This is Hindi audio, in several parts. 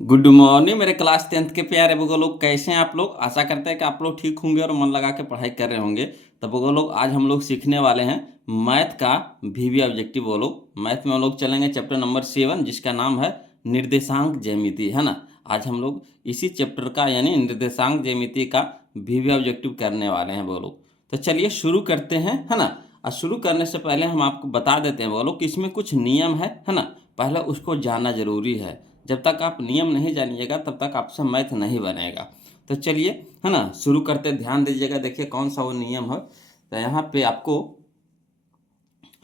गुड मॉर्निंग मेरे क्लास 10th के प्यारे बगो लोग, कैसे हैं आप लोग। आशा करते हैं कि आप लोग ठीक होंगे और मन लगा के पढ़ाई कर रहे होंगे। तो बगो लोग, आज हम लोग सीखने वाले हैं मैथ का वीवी ऑब्जेक्टिव। बोलो, मैथ में हम लोग चलेंगे चैप्टर नंबर 7, जिसका नाम है निर्देशांक ज्यामिति, है ना। आज हम लोग इसी चैप्टर का यानी निर्देशांक ज्यामिति का वीवी ऑब्जेक्टिव करने वाले हैं बोलो। तो चलिए शुरू करते हैं, है ना। और शुरू करने से पहले हम आपको बता देते हैं बोलो कि इसमें कुछ नियम है ना। पहले उसको जानना जरूरी है। जब तक आप नियम नहीं जानिएगा तब तक आपसे मैथ नहीं बनेगा। तो चलिए, है ना, शुरू करते। ध्यान दीजिएगा, देखिए कौन सा वो नियम है। तो यहाँ पे आपको,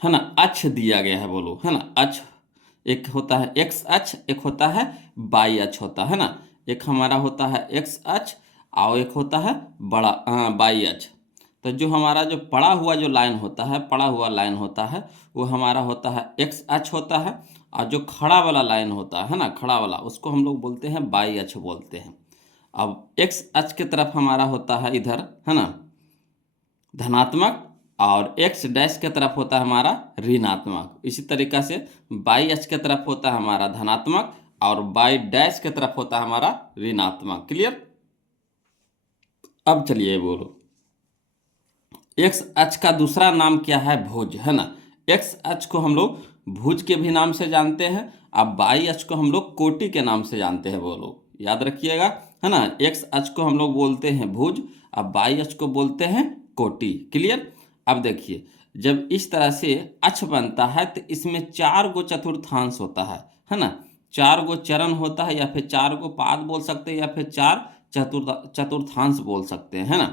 है ना, अक्ष दिया गया है बोलो, है ना। अक्ष एक होता है एक्स अक्ष, एक होता है वाई अक्ष होता है ना। एक हमारा होता है एक्स अक्ष और एक होता है बड़ा वाई अक्ष। तो जो हमारा जो पड़ा हुआ जो लाइन होता है, पड़ा हुआ लाइन होता है, वो हमारा होता है एक्स अक्ष होता है। और जो खड़ा वाला लाइन होता है ना, खड़ा वाला, उसको हम लोग बोलते हैं वाई अक्ष बोलते हैं। अब एक्स अक्ष की तरफ हमारा होता है इधर, है ना, धनात्मक, और एक्स डैश की तरफ होता है हमारा ऋणात्मक। इसी तरीका से बाई अक्ष की तरफ होता है हमारा धनात्मक और बाई डैश की तरफ होता है हमारा ऋणात्मक। क्लियर। अब चलिए बोलो, एक्स अक्ष का दूसरा नाम क्या है? भुज, है ना। एक्स अक्ष को हम लोग भुज के भी नाम से जानते हैं। अब बाई अक्ष को हम लोग कोटि के नाम से जानते हैं बोलो, याद रखिएगा, है ना। एक्स अक्ष को हम लोग बोलते हैं भुज, अब बाई अक्ष को बोलते हैं कोटि। क्लियर। अब देखिए, जब इस तरह से अक्ष बनता है तो इसमें 4 गो चतुर्थांश होता है ना। 4 गो चरण होता है, या फिर 4 गो पाद बोल सकते हैं, या फिर 4 चतुर्थांश बोल सकते हैं, है ना।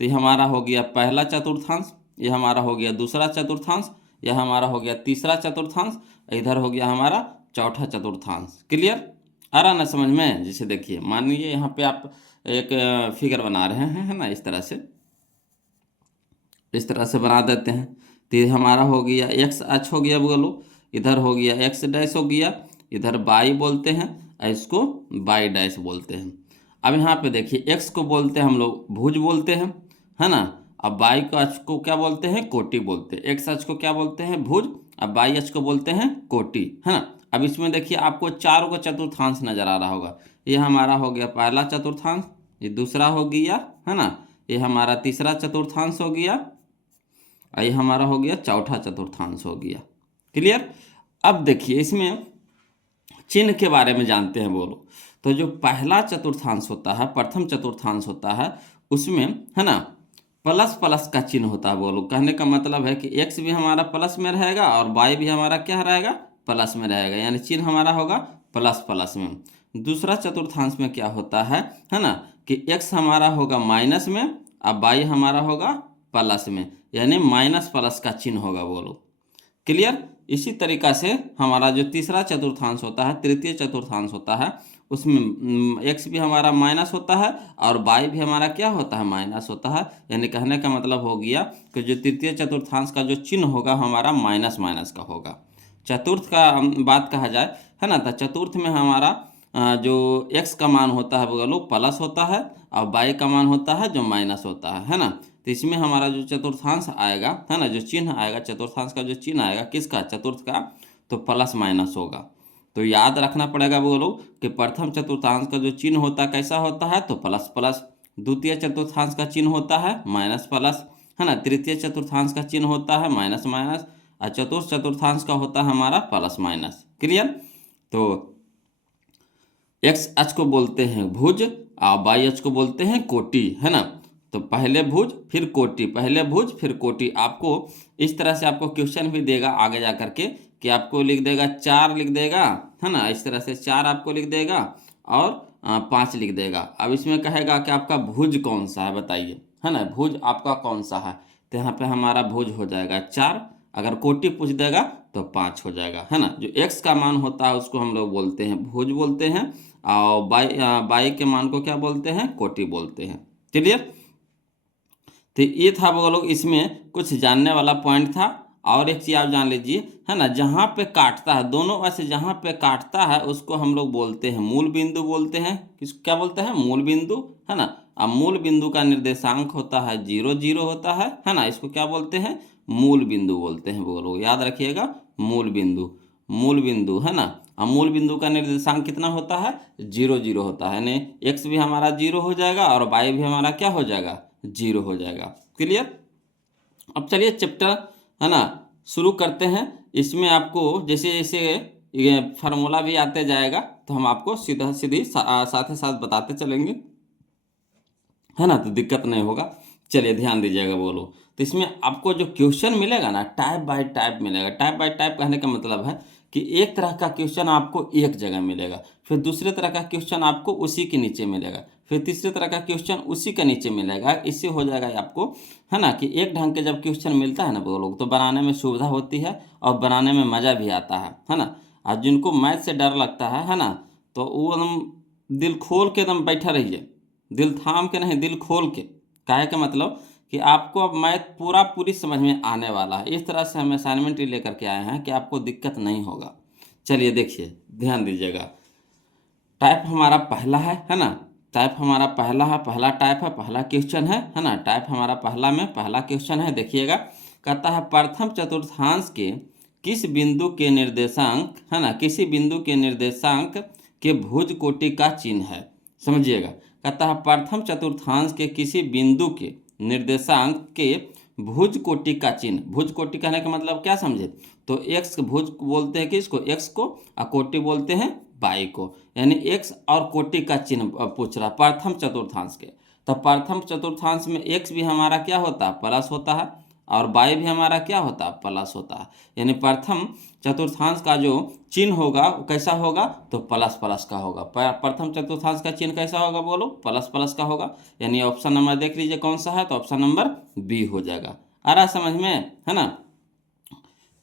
तो ये हमारा हो गया पहला चतुर्थांश, ये हमारा हो गया दूसरा चतुर्थांश, यह हमारा हो गया तीसरा चतुर्थांश, इधर हो गया हमारा चौथा चतुर्थांश। क्लियर। आ रहा ना समझ में? जैसे देखिए, मान लीजिए यहाँ पे आप एक फिगर बना रहे हैं, है ना, इस तरह से बना देते हैं। तो ये हमारा हो गया एक्स अक्ष हो गया बोलो, इधर हो गया एक्स डैश हो गया, इधर बाई बोलते हैं और इसको बाई डैश बोलते हैं। अब यहाँ पे देखिए, एक्स को बोलते हैं हम लोग भुज बोलते हैं, है ना। अब बाई को अक्ष को क्या बोलते हैं? कोटि बोलते हैं। एक्स अक्ष को क्या बोलते हैं? भुज। अब बाई अक्ष को बोलते हैं कोटि, है ना। अब इसमें देखिए आपको 4 को चतुर्थांश नजर आ रहा होगा। ये हमारा हो गया पहला चतुर्थांश, ये दूसरा हो गया, है ना, ये हमारा तीसरा चतुर्थांश हो गया, ये हमारा हो गया चौथा चतुर्थांश हो गया। क्लियर। अब देखिए, इसमें चिन्ह के बारे में जानते हैं बोलो। तो जो पहला चतुर्थांश होता है, प्रथम चतुर्थांश होता है, उसमें, है ना, प्लस प्लस का चिन्ह होता है बोलो। कहने का मतलब है कि एक्स भी हमारा प्लस में रहेगा और वाई भी हमारा क्या रहेगा? प्लस में रहेगा, यानी चिन्ह हमारा होगा प्लस प्लस में। दूसरा चतुर्थांश में क्या होता है ना, कि एक्स हमारा होगा माइनस में और वाई हमारा होगा प्लस में, यानी माइनस प्लस का चिन्ह होगा बोलो। क्लियर। इसी तरीका से हमारा जो तीसरा चतुर्थांश होता है, तृतीय चतुर्थांश होता है, उसमें एक्स भी हमारा माइनस होता है और वाई भी हमारा क्या होता है? माइनस होता है। यानी कहने का मतलब हो गया कि जो तृतीय चतुर्थांश का जो चिन्ह होगा हमारा माइनस माइनस का होगा। चतुर्थ का बात कहा जाए, है ना, तो चतुर्थ में हमारा जो एक्स का मान होता है वो लोग प्लस होता है और वाई का मान होता है जो माइनस होता है ना। तो इसमें हमारा जो चतुर्थांश आएगा, है ना, जो चिन्ह आएगा, चतुर्थांश का जो चिन्ह आएगा किसका? चतुर्थ का, तो प्लस माइनस होगा। तो याद रखना पड़ेगा वो लोग कि प्रथम चतुर्थांश का जो चिन्ह होता है कैसा होता है? तो प्लस प्लस। द्वितीय चतुर्थांश का चिन्ह होता है माइनस प्लस, है ना। तृतीय चतुर्थांश का चिन्ह होता है माइनस माइनस, और चतुर्थ चतुर्थांश का होता है हमारा प्लस माइनस। क्लियर। तो एक्स अक्ष को बोलते हैं भुज और वाई अक्ष को बोलते हैं कोटि, है ना। तो पहले भुज फिर कोटि, पहले भुज फिर कोटि। आपको इस तरह से आपको क्वेश्चन भी देगा आगे जा करके, कि आपको लिख देगा 4 लिख देगा, है ना, इस तरह से 4 आपको लिख देगा और 5 लिख देगा। अब इसमें कहेगा कि आपका भुज कौन सा है बताइए, है ना, भुज आपका कौन सा है। तो यहाँ पे हमारा भुज हो जाएगा 4। अगर कोटि पूछ देगा तो 5 हो जाएगा, है ना। जो एक्स का मान होता है उसको हम लोग बोलते हैं भुज बोलते हैं, और बाई के मान को क्या बोलते हैं? कोटि बोलते हैं। क्लियर। तो ये था वो लोग, इसमें कुछ जानने वाला पॉइंट था। और एक चीज़ आप जान लीजिए, है ना, जहाँ पे काटता है दोनों वैसे, जहाँ पे काटता है उसको हम लोग बोलते हैं मूल बिंदु बोलते हैं। किस क्या बोलते हैं? मूल बिंदु, है ना। अब मूल बिंदु का निर्देशांक होता है 0 0 होता है ना। इसको क्या बोलते हैं? मूल बिंदु बोलते हैं वो लोग, याद रखिएगा, मूल बिंदु, मूल बिंदु, है ना। अब मूल बिंदु का निर्देशांक कितना होता है, 0 0 होता है, यानी एक्स भी हमारा 0 हो जाएगा और वाई भी हमारा क्या हो जाएगा, 0 हो जाएगा। क्लियर। अब चलिए चैप्टर है ना शुरू करते हैं। इसमें आपको जैसे जैसे ये फार्मूला भी आते जाएगा तो हम आपको सीधा सीधी साथ ही साथ बताते चलेंगे, है ना, तो दिक्कत नहीं होगा। चलिए ध्यान दीजिएगा बोलो। तो इसमें आपको जो क्वेश्चन मिलेगा ना, टाइप बाय टाइप मिलेगा। टाइप बाय टाइप कहने का मतलब है कि एक तरह का क्वेश्चन आपको एक जगह मिलेगा, फिर दूसरे तरह का क्वेश्चन आपको उसी के नीचे मिलेगा, फिर तीसरे तरह का क्वेश्चन उसी के नीचे मिलेगा। इससे हो जाएगा आपको, है ना, कि एक ढंग के जब क्वेश्चन मिलता है ना वो लोग, तो बनाने में सुविधा होती है और बनाने में मज़ा भी आता है ना। और जिनको मैथ से डर लगता है ना, तो वो एकदम दिल खोल के एकदम बैठा रहिए, दिल थाम के नहीं, दिल खोल के। काहे का मतलब कि आपको अब मैथ पूरा पूरी समझ में आने वाला है। इस तरह से हम असाइनमेंट ही लेकर के आए हैं कि आपको दिक्कत नहीं होगा। चलिए देखिए ध्यान दीजिएगा। टाइप हमारा पहला है ना, टाइप हमारा पहला है, पहला टाइप है, पहला क्वेश्चन है ना। टाइप हमारा पहला में पहला क्वेश्चन है, देखिएगा। कहता है प्रथम चतुर्थांश के किस बिंदु के निर्देशांक, है ना, किसी बिंदु के निर्देशांक के भुज कोटि का चिन्ह है। समझिएगा, कहता है प्रथम चतुर्थांश के किसी बिंदु के निर्देशांक के भुज कोटि का चिन्ह। भुज कोटि कहने का मतलब क्या समझे, तो एक्स भुज बोलते हैं किसको, एक्स को, और कोटि बोलते हैं बाई को, यानी एक्स और कोटि का चिन्ह पूछ रहा प्रथम चतुर्थांश के। तो प्रथम चतुर्थांश में एक्स भी हमारा क्या होता है, प्लस होता है, और बाई भी हमारा क्या होता है, प्लस होता है। यानी प्रथम चतुर्थांश का जो चिन्ह होगा वो कैसा होगा, तो प्लस प्लस का होगा। प्रथम चतुर्थांश का चिन्ह कैसा होगा, बोलो, प्लस प्लस का होगा। यानी ऑप्शन नंबर देख लीजिए कौन सा है, तो ऑप्शन नंबर बी हो जाएगा। आ रहा समझ में, है ना।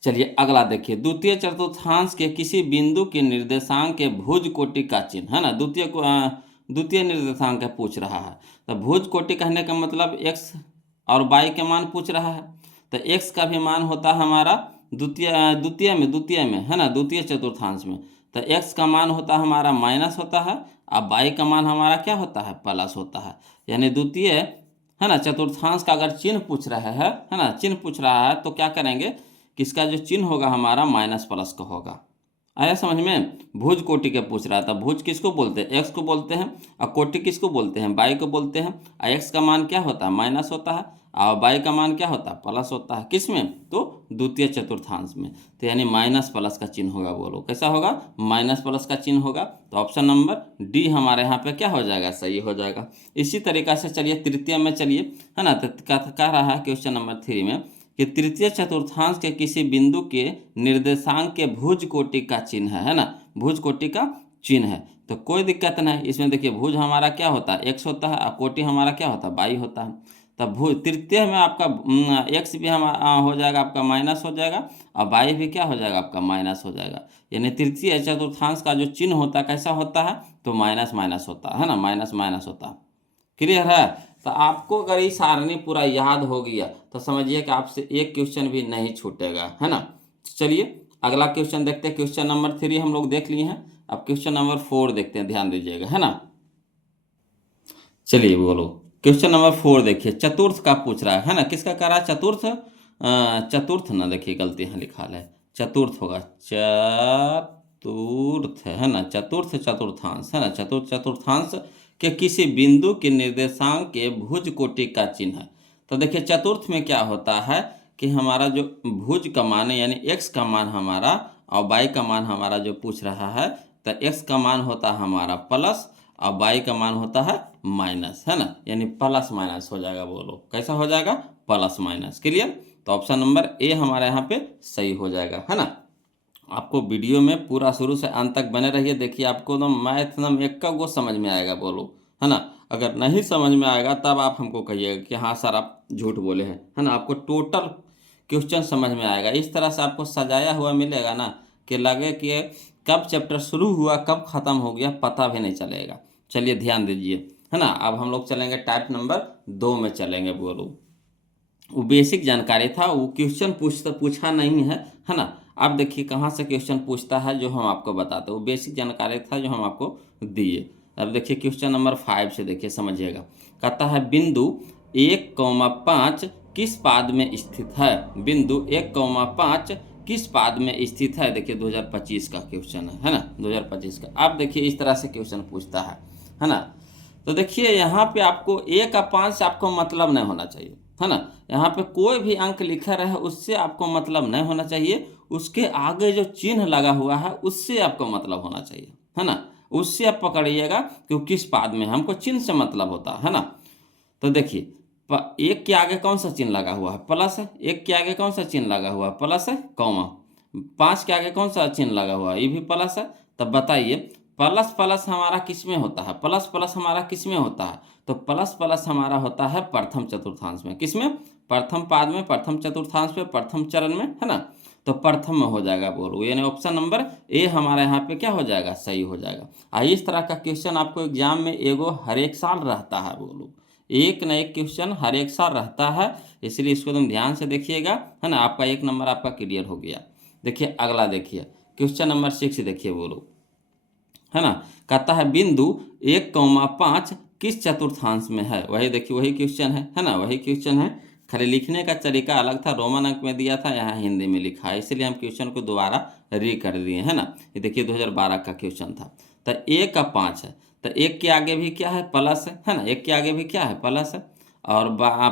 चलिए अगला देखिए, द्वितीय चतुर्थांश के किसी बिंदु के निर्देशांक के भुज कोटि का चिन्ह, है ना। द्वितीय निर्देशांक का पूछ रहा है, तो भुज कोटि कहने का मतलब एक्स और बाई के मान पूछ रहा है। तो एक्स का भी मान होता है हमारा द्वितीय में, है ना, द्वितीय चतुर्थांश में। तो एक्स का मान होता है हमारा माइनस होता है, और बाई का मान हमारा क्या होता है, प्लस होता है। यानी द्वितीय, है ना, चतुर्थांश का अगर चिन्ह पूछ रहा है ना, चिन्ह पूछ रहा है तो क्या करेंगे, किसका जो चिन्ह होगा हमारा माइनस प्लस का होगा। आया समझ में। भुज कोटि के पूछ रहा था, भुज किसको बोलते हैं, एक्स को बोलते हैं, और कोटि किसको बोलते हैं, बाई को बोलते हैं। और एक्स का मान क्या होता है, माइनस होता है, और बाई का मान क्या होता है, प्लस होता है। किस में, तो द्वितीय चतुर्थांश में। तो यानी माइनस प्लस का चिन्ह होगा, बोलो कैसा होगा, माइनस प्लस का चिन्ह होगा। तो ऑप्शन नंबर डी हमारे यहाँ पे क्या हो जाएगा, सही हो जाएगा। इसी तरीका से चलिए तृतीय में चलिए, है ना। तो कह रहा है क्वेश्चन नंबर 3 में कि तृतीय चतुर्थांश के किसी बिंदु के निर्देशांक के भुज कोटि का चिन्ह है ना, भुज कोटि का चिन्ह है। तो कोई दिक्कत नहीं इसमें। देखिए भुज हमारा क्या होता है, एक्स होता है, और कोटि हमारा क्या होता है, बाई होता है। तब भुज तृतीय में आपका एक्स भी हम हो जाएगा आपका माइनस हो जाएगा, और बाई भी क्या हो जाएगा आपका माइनस हो जाएगा। यानी तृतीय चतुर्थांश का जो चिन्ह होता है कैसा होता है, तो माइनस माइनस होता है ना, माइनस माइनस होता है। क्लियर है। तो आपको अगर ये सारणी पूरा याद हो गया तो समझिए कि आपसे एक क्वेश्चन भी नहीं छूटेगा, है ना। चलिए अगला क्वेश्चन देखते हैं। क्वेश्चन नंबर 3 हम लोग देख लिए हैं, अब क्वेश्चन नंबर 4 देखते हैं, ध्यान दीजिएगा, है ना। चलिए बोलो, क्वेश्चन नंबर 4 देखिए, चतुर्थ का पूछ रहा है ना, किसका कर रहा है, चतुर्थ। चतुर्थ ना, देखिए गलती यहाँ लिखा है, चतुर्थ होगा, चतुर्थ, है ना, चतुर्थ चतुर्थांश, है ना, चतुर्थ चतुर्थांश के किसी बिंदु के निर्देशांक के भुज कोटि का चिन्ह है। तो देखिए चतुर्थ में क्या होता है कि हमारा जो भुज का मान है, यानी एक्स का मान हमारा और बाई का मान हमारा जो पूछ रहा है, तो एक्स का मान होता है हमारा प्लस और बाई का मान होता है माइनस, है ना। यानी प्लस माइनस हो जाएगा, बोलो कैसा हो जाएगा, प्लस माइनस। क्लियर। तो ऑप्शन नंबर ए हमारे यहाँ पे सही हो जाएगा, है ना। आपको वीडियो में पूरा शुरू से अंत तक बने रहिए, देखिए आपको एकदम मैथ एकदम एक का वो समझ में आएगा, बोलो, है ना। अगर नहीं समझ में आएगा तब आप हमको कहिएगा कि हाँ सर आप झूठ बोले हैं, है ना। आपको टोटल क्वेश्चन समझ में आएगा, इस तरह से आपको सजाया हुआ मिलेगा ना कि लगे कि कब चैप्टर शुरू हुआ कब ख़त्म हो गया पता भी नहीं चलेगा। चलिए ध्यान दीजिए, है ना। अब हम लोग चलेंगे टाइप नंबर 2 में चलेंगे, बोलो। वो बेसिक जानकारी था, वो क्वेश्चन पूछा नहीं है ना। अब देखिए कहाँ से क्वेश्चन पूछता है जो हम आपको बताते हैं, वो बेसिक जानकारी था जो हम आपको दिए। अब देखिए क्वेश्चन नंबर 5 से देखिए समझिएगा। कहता है बिंदु 1,5 किस पाद में स्थित है, बिंदु 1,5 किस पाद में स्थित है। देखिए 2025 का क्वेश्चन है ना, 2025 का। आप देखिए इस तरह से क्वेश्चन पूछता है ना। तो देखिए यहाँ पे आपको 1 का 5 से आपको मतलब नहीं होना चाहिए, है ना। यहाँ पे कोई भी अंक लिखा रहे उससे आपको मतलब नहीं होना चाहिए, उसके आगे जो चिन्ह लगा हुआ है उससे आपको मतलब होना चाहिए, है ना। उससे आप पकड़िएगा कि किस पाद में, हमको चिन्ह से मतलब होता है ना। तो देखिए 1 के आगे कौन सा चिन्ह लगा हुआ है, प्लस है। 1 के आगे कौन सा चिन्ह लगा हुआ है, प्लस है, कॉमा। 5 के आगे कौन सा चिन्ह लगा हुआ है, ये भी प्लस है। तब बताइए प्लस प्लस हमारा किस में होता है, प्लस प्लस हमारा किस में होता है। तो प्लस प्लस हमारा होता है प्रथम चतुर्थांश में, किस में, प्रथम पाद में, प्रथम चतुर्थांश में, प्रथम चरण में, है ना। तो प्रथम में हो जाएगा बोलो, यानी ऑप्शन नंबर ए हमारा यहाँ पे क्या हो जाएगा, सही हो जाएगा। इस तरह का क्वेश्चन आपको एग्जाम में एगो हर एक साल रहता है बोलो, एक न एक क्वेश्चन हर एक साल रहता है, इसलिए इसको तुम ध्यान से देखिएगा, है ना। आपका 1 नंबर आपका क्लियर हो गया। देखिए अगला देखिए क्वेश्चन नंबर 6 देखिए बोलो, है ना। कहता है बिंदु 1,5 किस चतुर्थांश में है। वही देखिए वही क्वेश्चन है ना, वही क्वेश्चन है। खाली लिखने का तरीका अलग था, रोमन अंक में दिया था, यहाँ हिंदी में लिखा है, इसलिए हम क्वेश्चन को दोबारा री कर दिए, है ना। ये देखिए 2012 का क्वेश्चन था। तो 1 का 5 है, तो 1 के आगे भी क्या है, प्लस है ना। 1 के आगे भी क्या है, प्लस है। और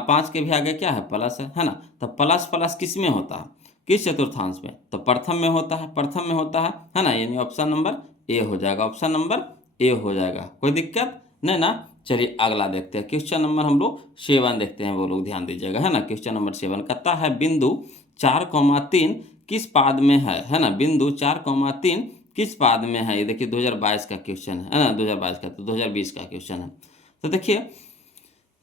5 के भी आगे क्या है, प्लस है ना। तो प्लस प्लस किस में होता है, किस चतुर्थांश में, तो प्रथम में होता है, प्रथम में होता है ना। यानी ऑप्शन नंबर ए हो जाएगा, ऑप्शन नंबर ए हो जाएगा, कोई दिक्कत नहीं ना। चलिए अगला देखते हैं, क्वेश्चन नंबर हम लोग 7 देखते हैं, वो लोग ध्यान दीजिएगा, है ना। क्वेश्चन नंबर 7 कहता है बिंदु 4,3 किस पाद में है ना। बिंदु 4,3 किस पाद में है। ये देखिए 2022 का क्वेश्चन है ना, 2022 का, तो 2020 का क्वेश्चन है। तो देखिए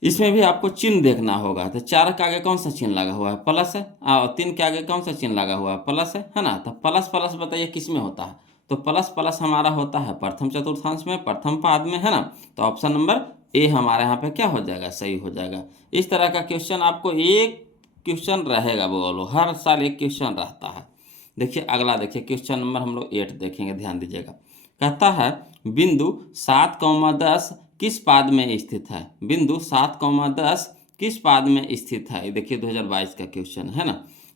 इसमें भी आपको चिन्ह देखना होगा। तो 4 के आगे कौन सा चिन्ह लगा हुआ है, प्लस है। और 3 के आगे कौन सा चिन्ह लगा हुआ है, प्लस है ना। तो प्लस प्लस बताइए किस में होता है, तो प्लस प्लस हमारा होता है प्रथम चतुर्थांश में, प्रथम पाद में, है ना। तो ऑप्शन नंबर ए हमारे यहाँ पे क्या हो जाएगा, सही हो जाएगा। इस तरह का क्वेश्चन आपको एक क्वेश्चन रहेगा बोलो, हर साल एक क्वेश्चन रहता है। देखिए अगला देखिए क्वेश्चन नंबर हम लोग 8 देखेंगे, ध्यान दीजिएगा। कहता है बिंदु 7,10 किस पाद में स्थित है। बिंदु 7,10 किस पाद में स्थित है। देखिए 2022 का क्वेश्चन है ना।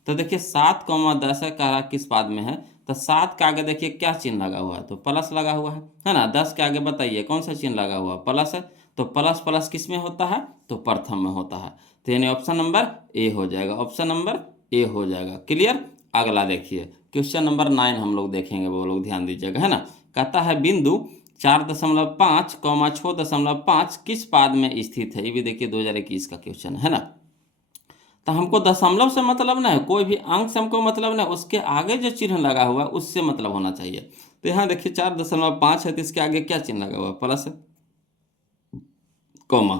तो देखिए 7,10 है, कह रहा किस पाद में है। तो 7 के आगे देखिए क्या चिन्ह लगा हुआ है, तो प्लस लगा हुआ है ना। 10 के आगे बताइए कौन सा चिन्ह लगा हुआ है, प्लस है। तो प्लस प्लस किस में होता है, तो प्रथम में होता है। तो यानी ऑप्शन नंबर ए हो जाएगा, ऑप्शन नंबर ए हो जाएगा, क्लियर। अगला देखिए क्वेश्चन नंबर 9 हम लोग देखेंगे, वो लोग ध्यान दीजिएगा, है ना। कहता है बिंदु 4.5, 6.5 किस पाद में स्थित है। ये भी देखिए 2021 का क्वेश्चन है ना। तो हमको दशमलव से मतलब ना है, कोई भी अंक से हमको मतलब ना, उसके आगे जो चिन्ह लगा हुआ है उससे मतलब होना चाहिए। तो यहाँ देखिए 4.5 है, तो इसके आगे क्या चिन्ह लगा हुआ है, प्लस है, कॉमा।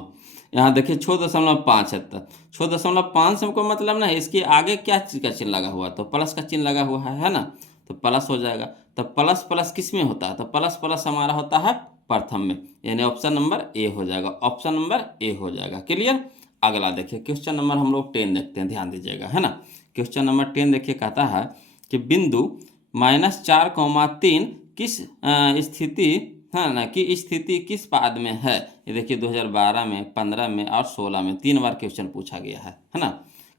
यहाँ देखिए 6.5 है, तो 6.5 से हमको मतलब ना है, इसके आगे क्या चीज़ का चिन्ह लगा हुआ है, तो प्लस का चिन्ह लगा हुआ है ना। तो प्लस हो जाएगा। तो प्लस प्लस किस में होता है, तो प्लस प्लस हमारा होता है प्रथम में, यानी ऑप्शन नंबर ए हो जाएगा, ऑप्शन नंबर ए हो जाएगा, क्लियर। अगला देखिए क्वेश्चन नंबर हम लोग 10 देखते हैं, ध्यान दीजिएगा, है ना। क्वेश्चन नंबर 10 देखिए कहता है कि बिंदु -4,3 किस स्थिति, है ना, कि स्थिति किस पाद में है। ये देखिए 2012 में, 15 में और 16 में 3 बार क्वेश्चन पूछा गया है ना।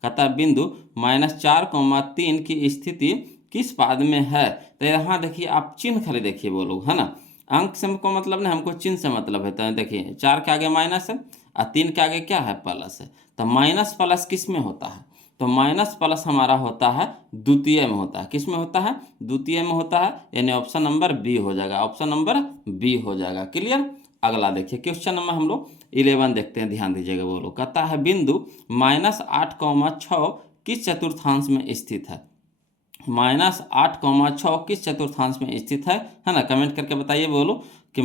कहता है बिंदु -4,3 की स्थिति किस पाद में है। तो यहाँ देखिए आप चिन्ह खाली देखिए वो लोग, है ना। अंक से हमको मतलब नहीं, हमको चिन्ह से मतलब है। तो देखिए 4 के आगे माइनस है और 3 के आगे क्या है, प्लस है। तो माइनस प्लस किस में होता है, तो माइनस प्लस हमारा होता है द्वितीय में होता है, किस में होता है, द्वितीय में होता है, यानी ऑप्शन नंबर बी हो जाएगा, ऑप्शन नंबर बी हो जाएगा, क्लियर। अगला देखिए क्वेश्चन नंबर हम लोग 11 देखते हैं, ध्यान दीजिएगा। वो लोग कहता है बिंदु -8,6 किस चतुर्थांश में स्थित है। -8,6 किस चतुर्थांश में स्थित है ना। कमेंट करके बताइए बोलो कि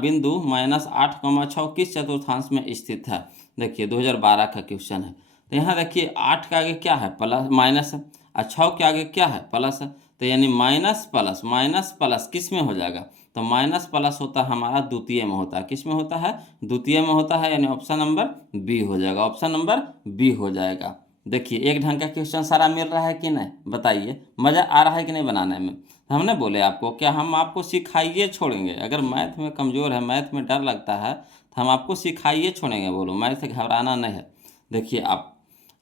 बिंदु -8,6 किस चतुर्थांश में स्थित है। देखिए 2012 का क्वेश्चन है। तो यहाँ देखिए 8 के आगे क्या है, प्लस माइनस है, और 6 के आगे क्या है, प्लस है। तो यानी माइनस प्लस किस में हो जाएगा, तो माइनस प्लस होता है हमारा द्वितीय में होता है, किस में होता है, द्वितीय में होता है, यानी ऑप्शन नंबर बी हो जाएगा, ऑप्शन नंबर बी हो जाएगा। देखिए एक ढंग का क्वेश्चन सारा मिल रहा है कि नहीं, बताइए मज़ा आ रहा है कि नहीं बनाने में। हमने बोले आपको क्या, हम आपको सिखाइए छोड़ेंगे। अगर मैथ में कमज़ोर है, मैथ में डर लगता है, तो हम आपको सिखाइए छोड़ेंगे, बोलो मैथ से घबराना नहीं है। देखिए आप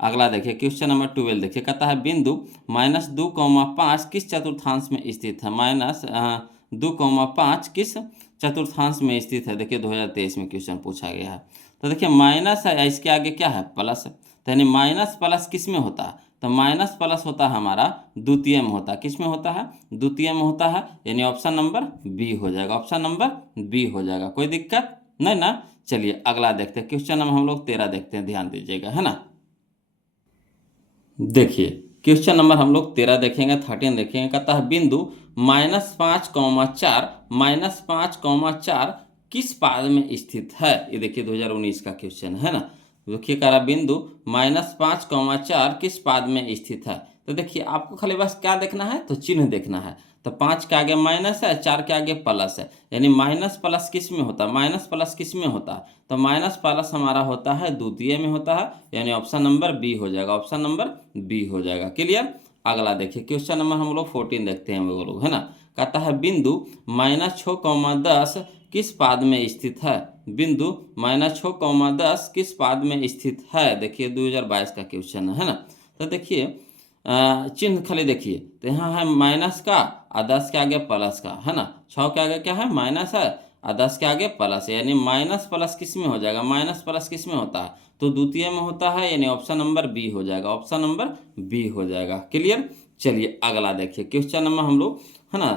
अगला देखिए क्वेश्चन नंबर 12 देखिए, कहता है बिंदु -2,5 किस चतुर्थांश में स्थित है। -2,5 किस चतुर्थांश में स्थित है। देखिए 2023 में क्वेश्चन पूछा गया है। तो देखिए माइनस है, इसके आगे क्या है, प्लस है। तो यानी माइनस प्लस किस में होता है, तो माइनस प्लस होता है हमारा द्वितीय में होता है। किस में होता है, द्वितीय में होता है, यानी ऑप्शन नंबर बी हो जाएगा। ऑप्शन नंबर बी हो जाएगा, कोई दिक्कत नहीं ना। चलिए अगला देखते हैं, क्वेश्चन नंबर हम लोग 13 देखते हैं, ध्यान दीजिएगा, है ना। देखिए क्वेश्चन नंबर हम लोग 13 देखेंगे, 13 देखेंगे। कहता है बिंदु -5,4 -5,4 किस पाद में स्थित है। ये देखिए 2019 का क्वेश्चन है ना। देखिए कह रहा बिंदु -5,4 किस पाद में स्थित है। तो देखिए आपको खाली बस क्या देखना है, तो चिन्ह देखना है। तो 5 के आगे माइनस है, 4 के आगे प्लस है, यानी माइनस प्लस किस में होता है, माइनस प्लस किस में होता है, तो माइनस प्लस हमारा होता है द्वितीय में होता है, यानी ऑप्शन नंबर बी हो जाएगा। ऑप्शन नंबर बी हो जाएगा, क्लियर। अगला देखिए क्वेश्चन नंबर हम लोग 14 देखते हैं वो लोग, है ना। कहता है बिंदु -6,10 किस पाद में स्थित है। बिंदु -6,10 किस पाद में स्थित है। देखिए 2022 का क्वेश्चन है ना। तो देखिए चिन्ह खाली देखिए, तो यहाँ है माइनस का और 10 के आगे प्लस का, है ना। 6 के आगे क्या है, माइनस है, और 10 के आगे प्लस है, यानी माइनस प्लस किस में हो जाएगा, माइनस प्लस किस में होता है, तो द्वितीय में होता है, यानी ऑप्शन नंबर बी हो जाएगा। ऑप्शन नंबर बी हो जाएगा, क्लियर। चलिए अगला देखिए क्वेश्चन नंबर हम लोग, है ना,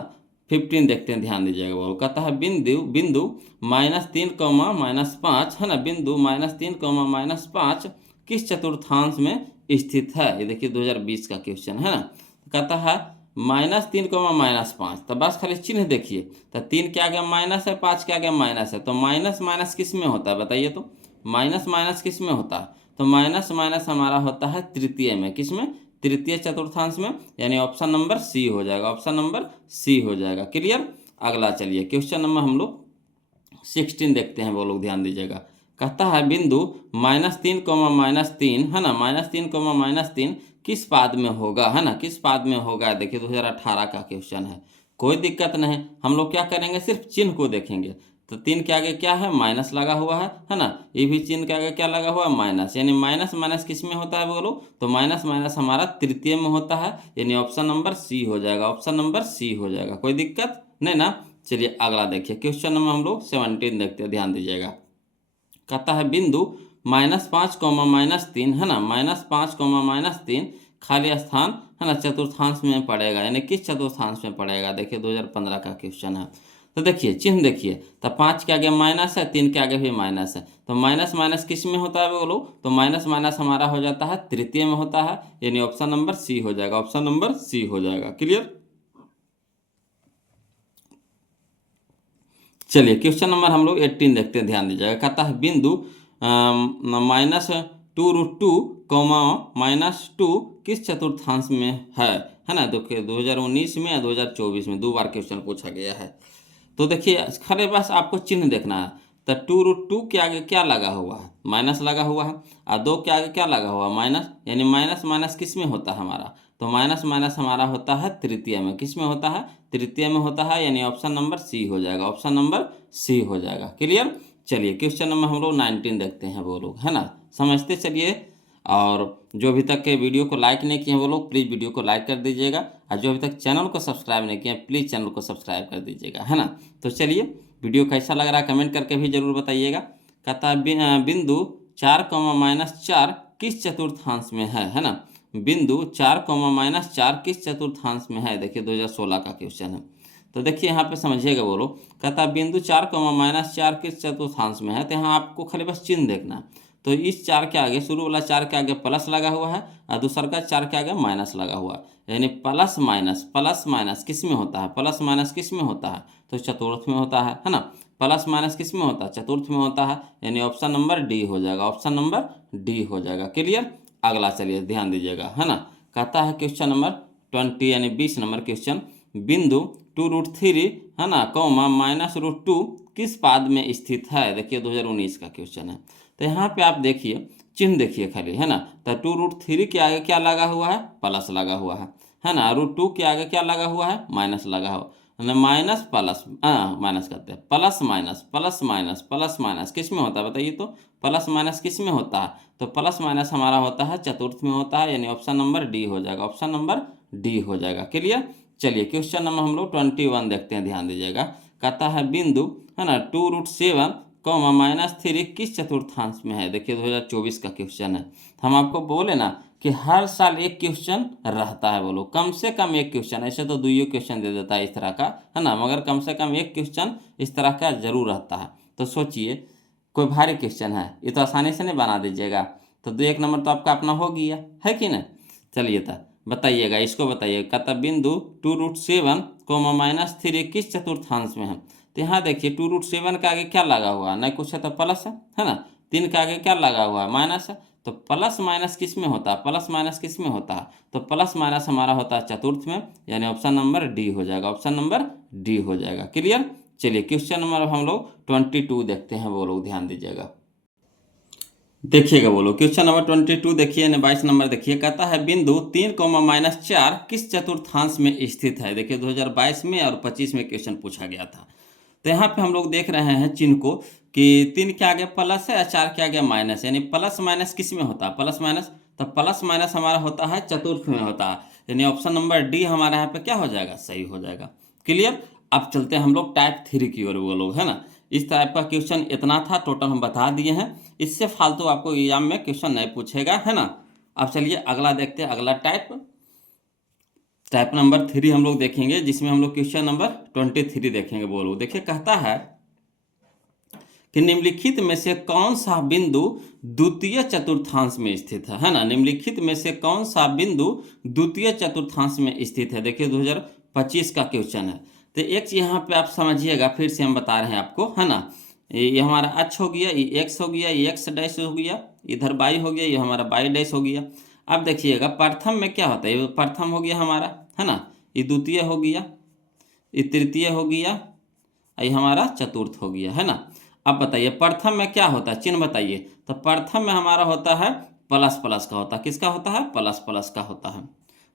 15 देखते हैं, ध्यान दीजिएगा। वो कहता है बिंदु बिंदु -3, -5, है ना, बिंदु -3, -5 किस चतुर्थांश में स्थित है। ये देखिए 2020 का क्वेश्चन है ना। कहता है -3, -5, तो बस खाली चिन्ह देखिए, तो 3 के आगे माइनस है, 5 के आगे माइनस है, तो माइनस माइनस किस में होता है बताइए, तो माइनस माइनस किस में होता है, तो माइनस माइनस हमारा होता है तृतीय में, किस में, तृतीय चतुर्थांश में, यानी ऑप्शन नंबर सी हो जाएगा। ऑप्शन नंबर सी हो जाएगा, क्लियर। अगला चलिए क्वेश्चन नंबर हम लोग 16 देखते हैं, वो लोग ध्यान दीजिएगा। कहता है बिंदु -3, है ना, -3, किस पाद में होगा, है ना, किस पाद में होगा। देखिए 2018 का क्वेश्चन है, कोई दिक्कत नहीं। हम लोग क्या करेंगे, सिर्फ चिन्ह को देखेंगे। तो 3 के आगे क्या है, माइनस लगा हुआ है ना। ये भी चिन्ह के आगे क्या लगा हुआ है, माइनस, यानी माइनस माइनस किस में होता है बोलो, तो माइनस माइनस हमारा तृतीय में होता है, यानी ऑप्शन नंबर सी हो जाएगा। ऑप्शन नंबर सी हो जाएगा, कोई दिक्कत नहीं ना। चलिए अगला देखिए क्वेश्चन नंबर हम लोग 17 देखते हैं, ध्यान दीजिएगा। कहता है बिंदु -5, है ना, -5, खाली स्थान, है ना, चतुर्थांश में पड़ेगा, यानी किस चतुर्थांश में पड़ेगा। देखिए 2015 का क्वेश्चन है। तो देखिए चिन्ह देखिए, तो 5 के आगे माइनस है, 3 के आगे भी माइनस है, तो माइनस माइनस किस में होता है बोलो, तो माइनस माइनस हमारा हो जाता है तृतीय में होता है, यानी ऑप्शन नंबर सी हो जाएगा। ऑप्शन नंबर सी हो जाएगा, क्लियर। चलिए क्वेश्चन नंबर हम लोग 18 देखते हैं, ध्यान दीजिएगा। कहता है बिंदु -2√2, -2 किस चतुर्थांश में है ना। देखिए 2019 में या 2024 में 2 बार क्वेश्चन पूछा गया है। तो देखिए खरे बस आपको चिन्ह देखना है। तो 2√2 के आगे क्या लगा हुआ है, माइनस लगा हुआ है, और 2 के आगे क्या लगा हुआ है, माइनस, यानी माइनस माइनस किस में होता है हमारा, तो माइनस माइनस हमारा होता है तृतीय में, किस में होता है, तृतीय में होता है, यानी ऑप्शन नंबर सी हो जाएगा। ऑप्शन नंबर सी हो जाएगा, क्लियर। चलिए क्वेश्चन नंबर हम लोग 19 देखते हैं, वो लोग, है ना, समझते चलिए। और जो अभी तक के वीडियो को लाइक नहीं किए वो लोग प्लीज़ वीडियो को लाइक कर दीजिएगा, और जो अभी तक चैनल को सब्सक्राइब नहीं किए प्लीज़ चैनल को सब्सक्राइब कर दीजिएगा, है ना। तो चलिए वीडियो कैसा लग रहा है कमेंट करके भी जरूर बताइएगा। कहता है बिंदु 4, -4 किस चतुर्थांश में है ना। बिंदु 4, -4 किस चतुर्थांश में है। देखिए 2016 का क्वेश्चन है। तो देखिए यहाँ पे समझिएगा बोलो। कहता है बिंदु 4, -4 किस चतुर्थांश में है। तो यहाँ आपको खाली बस चिन्ह देखना है। तो इस 4 के आगे, शुरू वाला 4 के आगे प्लस लगा हुआ है, और दूसरा का 4 के आगे माइनस लगा हुआ है, यानी प्लस माइनस किस में होता है, प्लस माइनस किस में होता है, तो चतुर्थ में होता है ना। प्लस माइनस किस में होता है, चतुर्थ में होता है, यानी ऑप्शन नंबर डी हो जाएगा। ऑप्शन नंबर डी हो जाएगा, क्लियर। अगला चलिए ध्यान दीजिएगा, है ना। कहता है क्वेश्चन नंबर 20 यानी 20 नंबर क्वेश्चन, बिंदु 2√3, है ना, -√2 किस पाद में स्थित है। देखिए 2019 का क्वेश्चन है। तो यहाँ पे आप देखिए चिन्ह देखिए खाली, है ना। तो 2√3 के आगे क्या लगा हुआ है, प्लस लगा हुआ है ना। √2 के आगे क्या लगा हुआ है, माइनस लगा हुआ, माइनस प्लस, माइनस करते हैं, plus minus plus minus plus minus किस में होता है बताइए तो? प्लस माइनस किस में होता है? तो प्लस माइनस हमारा होता है चतुर्थ में होता है, यानी ऑप्शन नंबर डी हो जाएगा, ऑप्शन नंबर डी हो जाएगा। क्लियर? चलिए क्वेश्चन नंबर हम लोग 21 देखते हैं, ध्यान दीजिएगा। कहता है बिंदु है ना 2√7 -3 किस चतुर्थांश में है? देखिए 2024 का क्वेश्चन है। हम आपको बोले ना कि हर साल एक क्वेश्चन रहता है, बोलो कम से कम एक क्वेश्चन, ऐसे तो 2 क्वेश्चन दे देता है इस तरह का, है ना, मगर कम से कम एक क्वेश्चन इस तरह का जरूर रहता है। तो सोचिए कोई भारी क्वेश्चन है, ये तो आसानी से नहीं बना दीजिएगा। तो 1 नंबर तो आपका अपना हो गया है कि नहीं? चलिए तो बताइएगा, इसको बताइए। कहता बिंदु 2√7 -3 किस चतुर्थांश में है? तो यहाँ देखिए 2√7 के आगे क्या लगा हुआ है? नहीं कुछ है तो प्लस है ना। 3 के आगे क्या लगा हुआ है? माइनस है। तो प्लस माइनस किस में होता है? प्लस माइनस किस में होता है? तो प्लस माइनस हमारा होता है चतुर्थ में, यानी ऑप्शन नंबर डी हो जाएगा, ऑप्शन नंबर डी हो जाएगा। क्लियर? चलिए क्वेश्चन नंबर हम लोग 22 देखते हैं, वो लोग ध्यान दीजिएगा। देखिएगा बोलो क्वेश्चन नंबर 22 देखिए ना, 22 नंबर देखिए। कहता है बिंदु 3, -4 किस चतुर्थांश में स्थित है? देखिए 2022 में और 25 में क्वेश्चन पूछा गया था। तो यहाँ पे हम लोग देख रहे हैं चिन्ह को कि 3 के आगे प्लस है और 4 के आगे माइनस, यानी प्लस माइनस किस में होता है? प्लस माइनस, तो प्लस माइनस हमारा होता है चतुर्थ में होता है, यानी ऑप्शन नंबर डी हमारा यहाँ पे क्या हो जाएगा? सही हो जाएगा। क्लियर? अब चलते हैं हम लोग टाइप 3 की ओर, वो लोग है ना। इस टाइप का क्वेश्चन इतना था, टोटल हम बता दिए हैं। इससे फालतू आपको एग्जाम में क्वेश्चन नहीं पूछेगा, है ना। अब चलिए अगला देखते हैं, अगला टाइप नंबर 3 हम लोग देखेंगे, जिसमें हम लोग क्वेश्चन नंबर 23 देखेंगे। बोलो देखिए, कहता है कि निम्नलिखित में से कौन सा बिंदु द्वितीय चतुर्थांश में स्थित है ना। निम्नलिखित में से कौन सा बिंदु द्वितीय चतुर्थांश में स्थित है? देखिए 2025 का क्वेश्चन है। तो एक चीज यहाँ पे आप समझिएगा, फिर से हम बता रहे हैं आपको, है ना। ये हमारा अक्ष हो गया, ये एक्स हो गया, ये एक्स डैश हो गया, इधर बाई हो गया, ये हमारा बाई डैश हो गया। अब देखिएगा प्रथम में क्या होता है? ये प्रथम हो गया हमारा, है ना, ये द्वितीय हो गया, ये तृतीय हो गया, ये हमारा चतुर्थ हो गया, है ना। अब बताइए प्रथम में क्या होता है? चिन्ह बताइए। तो प्रथम में हमारा होता है प्लस प्लस का होता है। किसका होता है? प्लस प्लस का होता है।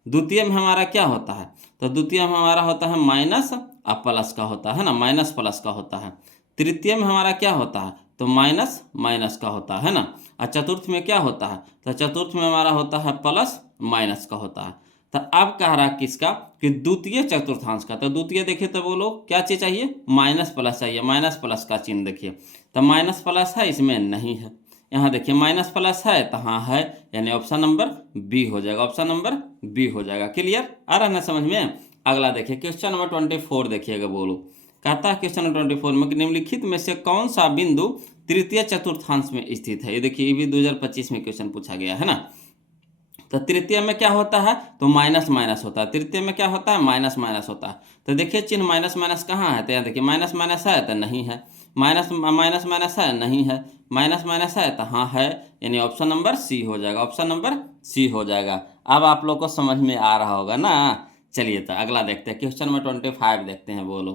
द्वितीय में हमारा क्या होता है? तो द्वितीय में हमारा होता है माइनस और प्लस का होता है ना, माइनस प्लस का होता है। तृतीय में हमारा क्या होता है? तो माइनस माइनस का होता है ना। और चतुर्थ में क्या होता है? तो चतुर्थ में हमारा होता है प्लस माइनस का होता है। तो अब कह रहा किसका? कि द्वितीय चतुर्थांश का। तो द्वितीय देखिए तो बोलो क्या चीज चाहिए? माइनस प्लस चाहिए, माइनस प्लस का चिन्ह देखिए। तो माइनस प्लस है, इसमें नहीं है। यहाँ देखिए माइनस प्लस है तो हाँ है, यानी ऑप्शन नंबर बी हो जाएगा, ऑप्शन नंबर बी हो जाएगा। क्लियर? आ रहा ना समझ में? अगला देखिए क्वेश्चन नंबर 24 देखिएगा। बोलो कहता है क्वेश्चन नंबर 24 में निम्नलिखित में से कौन सा बिंदु तृतीय चतुर्थांश में स्थित है? ये देखिए ये भी 2025 में क्वेश्चन पूछा गया है ना। तो तृतीय में क्या होता है? तो माइनस माइनस होता है। तृतीय में क्या होता है? माइनस माइनस होता है। तो देखिए चिन्ह माइनस माइनस कहाँ है? तो यहाँ देखिए माइनस माइनस है तो नहीं है, माइनस माइनस माइनस है नहीं है, माइनस माइनस है तो हाँ है, यानी ऑप्शन नंबर सी हो जाएगा, ऑप्शन नंबर सी हो जाएगा। अब आप लोग को समझ में आ रहा होगा ना। चलिए तो अगला देखते हैं, क्वेश्चन नंबर 25 देखते हैं। बोलो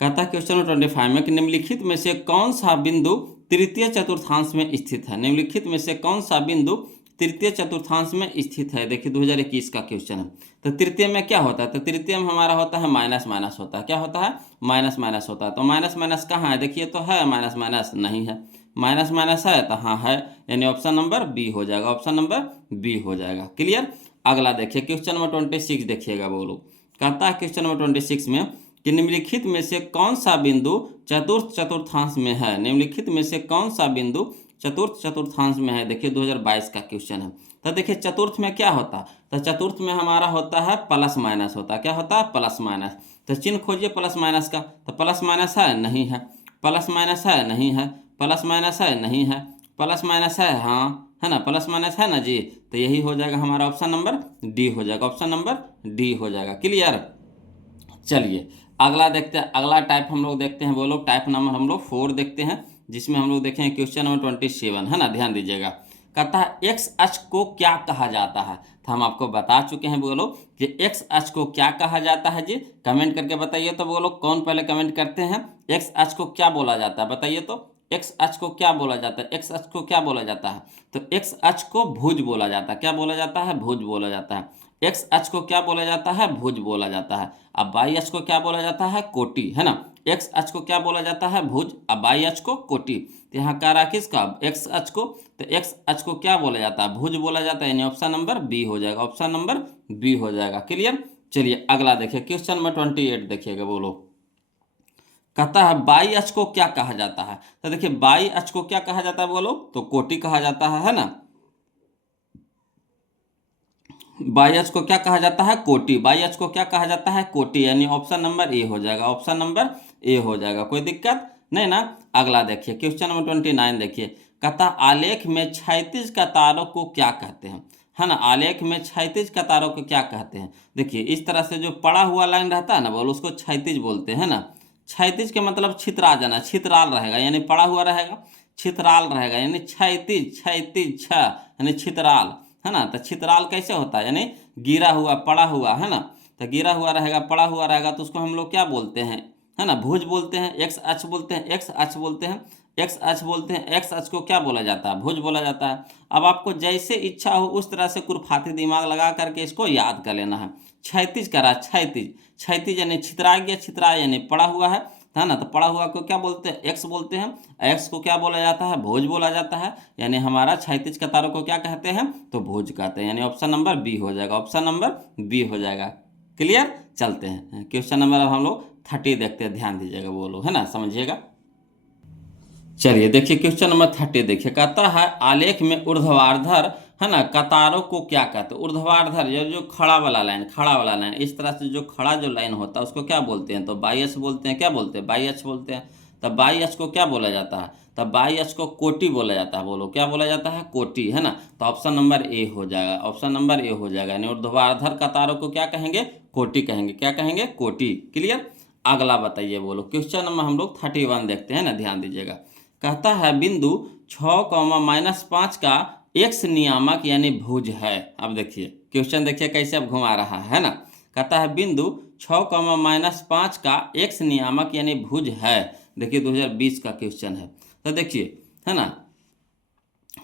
कहता है क्वेश्चन नंबर 25 में कि निम्नलिखित में से कौन सा बिंदु तृतीय चतुर्थांश में स्थित है? निम्नलिखित में से कौन सा बिंदु तृतीय चतुर्थांश में स्थित है? देखिए 2021 का क्वेश्चन है। तो तृतीय में क्या होता है? तो तृतीय में हमारा होता है माइनस माइनस होता है। क्या होता है? माइनस माइनस होता है। तो माइनस माइनस कहाँ है? देखिए तो है माइनस माइनस नहीं है, माइनस माइनस है तो हाँ है, यानी ऑप्शन नंबर बी हो जाएगा, ऑप्शन नंबर बी हो जाएगा। क्लियर? अगला देखिए क्वेश्चन नंबर 26 देखिएगा। बोलो कहता है क्वेश्चन नंबर 26 में कि निम्नलिखित में से कौन सा बिंदु चतुर्थ चतुर्थांश में है? निम्नलिखित में से कौन सा बिंदु चतुर्थ चतुर्थांश में है? देखिए 2022 का क्वेश्चन है। तो देखिए चतुर्थ में क्या होता है? तो चतुर्थ में हमारा होता है प्लस माइनस होता है। क्या होता है? Plus minus. तो चिन्ह खोजिए प्लस माइनस का। तो प्लस माइनस है नहीं है, प्लस माइनस है नहीं है, प्लस माइनस है नहीं है, प्लस माइनस है हाँ, है ना, प्लस माइनस है ना जी। तो यही हो जाएगा हमारा ऑप्शन नंबर डी हो जाएगा, ऑप्शन नंबर डी हो जाएगा। क्लियर? चलिए अगला देखते हैं, अगला टाइप हम लोग देखते हैं। वो लोग टाइप नंबर हम लोग 4 देखते हैं, जिसमें हम लोग देखेंगे क्वेश्चन नंबर 27, है ना। ध्यान दीजिएगा। कहता है एक्स अक्ष को क्या कहा जाता है? तो हम आपको बता चुके हैं बोलो कि एक्स अक्ष को क्या कहा जाता है जी। कमेंट करके बताइए तो बोलो कौन पहले कमेंट करते हैं। एक्स अक्ष को क्या बोला जाता है बताइए तो। एक्स अक्ष को क्या बोला जाता है? एक्स अक्ष को क्या बोला जाता है? तो एक्स अक्ष को भुज बोला जाता है। क्या बोला जाता है? भुज बोला जाता है। एक्स अक्ष को क्या बोला जाता है? भुज बोला जाता है। अब वाई अक्ष को क्या बोला जाता है? कोटि, है ना। एक्स अक्ष को क्या बोला जाता है? भुज। अब वाई अक्ष को कोटि। तो यहाँ कह रहा किसका? एक्स अक्ष को। तो एक्स अक्ष को क्या बोला जाता है? भुज बोला जाता है, यानी ऑप्शन नंबर बी हो जाएगा। ऑप्शन नंबर बी हो जाएगा। क्लियर। चलिए अगला देखिए, क्वेश्चन नंबर 28 देखिएगा। बोलो, कहता है बाई अक्ष को क्या कहा जाता है? तो देखिए बाई अक्ष को क्या कहा जाता है? बोलो, तो कोटि कहा जाता है ना। बाई अक्ष को क्या कहा जाता है? कोटि। बाई अक्ष को क्या कहा जाता है? कोटि, यानी ऑप्शन नंबर ए हो जाएगा। ऑप्शन नंबर ए हो जाएगा। कोई दिक्कत नहीं ना। अगला देखिए, क्वेश्चन नंबर 29 देखिए। कहता आलेख में क्षैतिज कतारों को क्या कहते हैं? है ना, आलेख में क्षैतिज कतारों को क्या कहते हैं? देखिए इस तरह से जो पड़ा हुआ लाइन रहता है ना, बोलो उसको क्षैतिज बोलते हैं ना। क्षैतिज के मतलब छितरा जाना, छितराल रहेगा, यानी पड़ा हुआ रहेगा, छितराल रहेगा, यानी क्षैतिज, क्षैतिज छ यानी छितराल, है ना। तो छितराल कैसे होता है? यानी गिरा हुआ, पड़ा हुआ, है ना। तो गिरा हुआ रहेगा, पड़ा हुआ रहेगा, तो उसको हम लोग क्या बोलते हैं? है ना, भुज बोलते हैं, एक्स अक्ष बोलते हैं, एक्स अक्ष बोलते हैं, एक्स अक्ष बोलते हैं। एक्स अक्ष को क्या बोला जाता है? भुज बोला जाता है। अब आपको जैसे इच्छा हो उस तरह से कुरफाती दिमाग लगा करके इसको याद कर लेना है। क्षैतिज करा, क्षैतिज, क्षैतिज यानी छितरा गया, छितरा यानी पड़ा हुआ है ना। तो पड़ा हुआ को क्या बोलते हैं? एक्स बोलते हैं। एक्स को क्या बोला जाता है? भुज बोला जाता है। यानी हमारा क्षैतिज कतारों को क्या कहते हैं? तो भुज कहते हैं, यानी ऑप्शन नंबर बी हो जाएगा। ऑप्शन नंबर बी हो जाएगा। क्लियर। चलते हैं क्वेश्चन नंबर, अब हम लोग 30 देखते हैं, ध्यान दीजिएगा। बोलो, है ना, समझिएगा। चलिए देखिए क्वेश्चन नंबर 30 देखिए। कहता है आलेख में ऊर्ध्वाधर, है ना, कतारों को क्या कहते हैं? ऊर्ध्वाधर, ये जो खड़ा वाला लाइन, खड़ा वाला लाइन, इस तरह से जो खड़ा जो लाइन होता है उसको क्या बोलते हैं? तो बाई अक्ष बोलते हैं। क्या बोलते हैं? बाई अक्ष बोलते हैं। तब बाई अक्ष को क्या बोला जाता है? तब बाई अक्ष को कोटि बोला जाता है। बोलो, क्या बोला जाता है? कोटि, है ना। तो ऑप्शन नंबर ए हो जाएगा। ऑप्शन नंबर ए हो जाएगा, यानी ऊर्ध्वाधर कतारों को क्या कहेंगे? कोटि कहेंगे। क्या कहेंगे? कोटि। क्लियर। अगला बताइए। बोलो, क्वेश्चन नंबर हम लोग 31 देखते हैं ना, ध्यान दीजिएगा। कहता है बिंदु 6, -5 का एक्स नियामक यानी भुज है। अब देखिए क्वेश्चन, देखिए कैसे अब घुमा रहा है ना। कहता है बिंदु 6, -5 का एक्स नियामक यानी भुज है। देखिए 2020 का क्वेश्चन है। तो देखिए, है ना,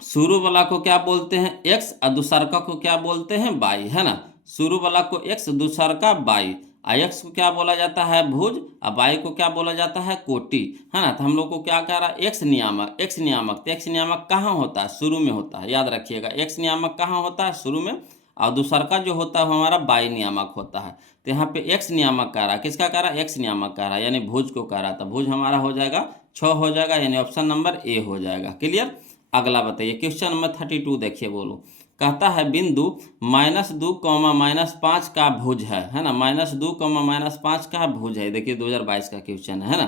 शुरू वाला को क्या बोलते हैं? एक्स, और दूसरका को क्या बोलते हैं? बाई, है ना। शुरू वाला को एक्स, दूसरका बाई। एक्स को क्या बोला जाता है? भुज। और बाई को क्या बोला जाता है? कोटि, है ना। तो हम लोग को क्या कह रहा है? एक्स नियामक, एक्स नियामक। तो एक्स नियामक कहाँ होता है? शुरू में होता है, याद रखिएगा। एक्स नियामक कहाँ होता है? शुरू में। और दूसरका जो होता है वो हमारा बाई नियामक होता है। तो यहाँ पे एक्स नियामक कह रहा है, किसका कह रहा है? एक्स नियामक कह रहा है, यानी भुज को कह रहा था। भुज हमारा हो जाएगा 6 हो जाएगा, यानी ऑप्शन नंबर ए हो जाएगा। क्लियर। अगला बताइए, क्वेश्चन नंबर 32 देखिए। बोलो, कहता है बिंदु -2, -5 का भुज है ना। -2, -5 का भुज है। देखिए 2022 का क्वेश्चन है ना।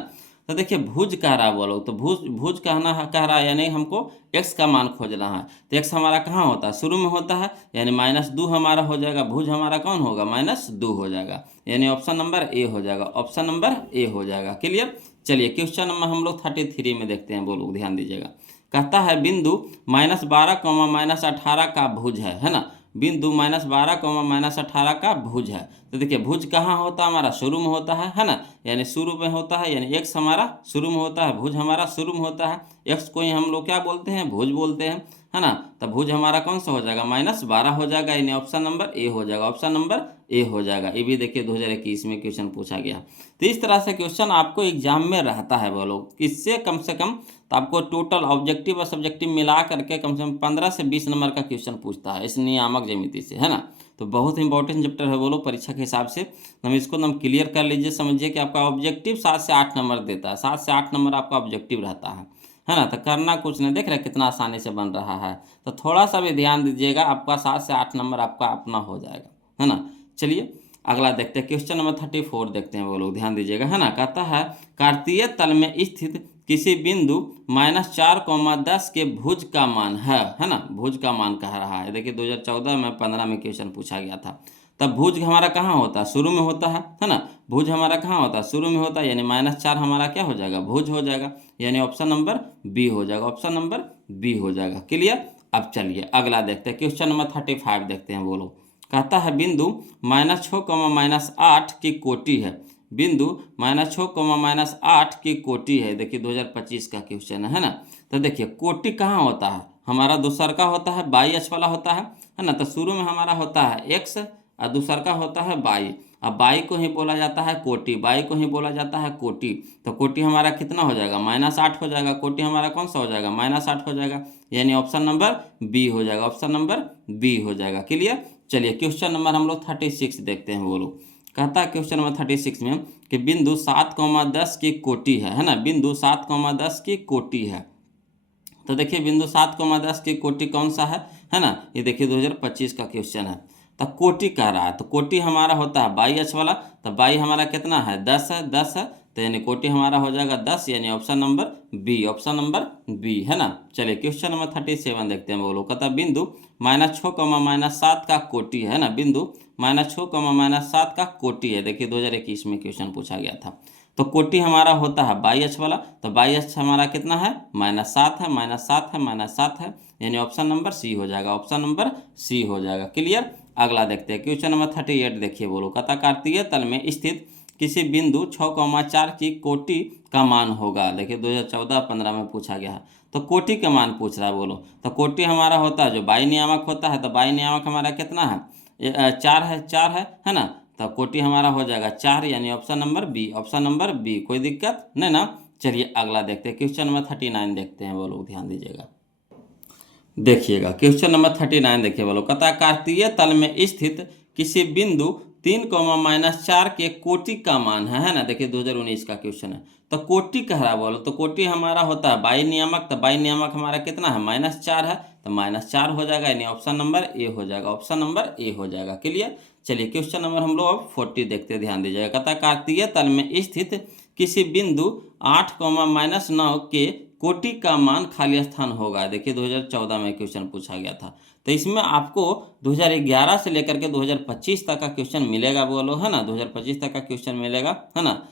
तो देखिए भुज कह रहा है। बोलो, तो भुज, भुज कहना है, कह रहा है, यानी हमको एक्स का मान खोजना है। तो एक्स हमारा कहाँ होता है? शुरू में होता है, यानी -2 हमारा हो जाएगा। भुज हमारा कौन होगा? -2 हो जाएगा, यानी ऑप्शन नंबर ए हो जाएगा। ऑप्शन नंबर ए हो जाएगा। क्लियर। चलिए क्वेश्चन नंबर हम लोग 33 में देखते हैं। बोलो, ध्यान दीजिएगा। कहता है बिंदु -12, -18 का भुज है ना। बिंदु -12, -18 का भुज है। तो देखिए भुज कहाँ होता है? हमारा शुरू में होता है ना। यानी शुरू में होता है, यानी एक्स हमारा शुरू में होता है, भुज हमारा शुरू में होता है। एक्स को ही हम लोग क्या बोलते हैं? भुज बोलते हैं, है ना। तो भुज हमारा कौन सा हो जाएगा? -12 हो जाएगा, यानी ऑप्शन नंबर ए हो जाएगा। ऑप्शन नंबर ए हो जाएगा। ये भी देखिए 2021 में क्वेश्चन पूछा गया। तो इस तरह से क्वेश्चन आपको एग्जाम में रहता है। बोलो, इससे कम से कम तो आपको टोटल ऑब्जेक्टिव और सब्जेक्टिव मिला करके कम से कम 15 से 20 नंबर का क्वेश्चन पूछता है इस नियामक ज्यामिति से, है ना। तो बहुत इंपॉर्टेंट चैप्टर है। बोलो, परीक्षा के हिसाब से हम इसको हम क्लियर कर लीजिए। समझिए कि आपका ऑब्जेक्टिव 7 से 8 नंबर देता है। 7 से 8 नंबर आपका ऑब्जेक्टिव रहता है ना। तो करना कुछ नहीं, देख रहे कितना आसानी से बन रहा है। तो थोड़ा सा भी ध्यान दीजिएगा, आपका 7 से 8 नंबर आपका अपना हो जाएगा, है ना। चलिए अगला देखते हैं, क्वेश्चन नंबर 34 देखते हैं। वो लोग ध्यान दीजिएगा, है ना। कहता है कार्तीय तल में स्थित किसी बिंदु -4, 10 के भुज का मान है ना। भुज का मान कह रहा है। देखिए 2014 में 15 में क्वेश्चन पूछा गया था। तब भुज हमारा कहाँ होता है? शुरू में होता है ना। भुज हमारा कहाँ होता है? शुरू में होता है, यानी -4 हमारा क्या हो जाएगा? भुज हो जाएगा, यानी ऑप्शन नंबर बी हो जाएगा। ऑप्शन नंबर बी हो जाएगा। क्लियर। अब चलिए अगला देखते हैं, क्वेश्चन नंबर 35 देखते हैं। बोलो, कहता है बिंदु -6, -8 की कोटि है। बिंदु -6, -8 की कोटि है। देखिए 2025 का क्वेश्चन है ना। तो देखिए कोटि कहाँ होता है? हमारा दूसर का होता है, बाई अक्ष वाला होता है ना। तो शुरू में हमारा होता है एक्स, और दूसरा का होता है बाई। अब बाई को ही बोला जाता है कोटि, बाई को ही बोला जाता है कोटि। तो कोटि हमारा कितना हो जाएगा, -8 हो जाएगा। कोटि हमारा कौन सा हो जाएगा, -8 हो जाएगा, यानी ऑप्शन नंबर बी हो जाएगा, ऑप्शन नंबर बी हो जाएगा। क्लियर। चलिए क्वेश्चन नंबर हम लोग 36 देखते हैं। बोलो, कहता है क्वेश्चन नंबर 36 में कि बिंदु 7,10 की कोटि है ना, बिंदु 7,10 की कोटि है। तो देखिए बिंदु 7,10 की कोटि कौन सा है ना, ये देखिए 2025 का क्वेश्चन है। तो कोटि कह रहा है, तो कोटि हमारा होता है बाई एच वाला। तो बाई हमारा कितना है, 10 है, 10 है, तो यानी कोटि हमारा हो जाएगा 10, यानी option number B, option number B है ना। चलिए क्वेश्चन नंबर 37 देखते हैं। बोलो, कहता बिंदु -6, -7 का कोटि है ना, बिंदु -6, -7 का कोटि है। देखिए 2021 में क्वेश्चन पूछा गया था। तो कोटि हमारा होता है बाई एच वाला। तो बाई एच हमारा कितना है, -7 है, -7 है, -7 है, यानी ऑप्शन नंबर सी हो जाएगा, ऑप्शन नंबर सी हो जाएगा। क्लियर। अगला देखते हैं क्वेश्चन नंबर 38 देखिए। बोलो, कहता कार्तीय तल में स्थित किसी बिंदु 6,4 की कोटि का मान होगा। देखिए 2014-15 में पूछा गया है। तो कोटि का मान पूछ रहा है। बोलो, तो कोटि हमारा होता है जो बाई नियामक होता है। तो बाई नियामक हमारा कितना है, 4 है, 4 है ना। तो कोटि हमारा हो जाएगा 4, यानी option number B, option number B. कोई दिक्कत नहीं ना। चलिए अगला देखते हैं क्वेश्चन नंबर 39 देखते हैं। बोलो ध्यान दीजिएगा, देखिएगा क्वेश्चन नंबर 39 देखिए। बोलो, कहता कार्तीय तल में स्थित किसी बिंदु 3, -4 के कोटि का मान है ना। देखिए 2019 का क्वेश्चन है। तो कोटि कह रहा है। बोलो, तो कोटि हमारा होता है बाई नियामक। तो बाई नियामक हमारा कितना है, -4 है, तो -4 हो जाएगा, यानी ऑप्शन नंबर ए हो जाएगा, ऑप्शन नंबर ए हो जाएगा। क्लियर। चलिए क्वेश्चन नंबर हम लोग अब 40 देखते हैं, ध्यान दीजिएगा। कहता कार्तीय तल में स्थित किसी बिंदु 8, -9 के कोटि का मान खाली स्थान होगा। देखिए 2014 में क्वेश्चन पूछा गया था। तो इसमें आपको 2011 से लेकर के 2025 तक का क्वेश्चन मिलेगा। बोलो है ना, 2025 तक का क्वेश्चन मिलेगा, है ना।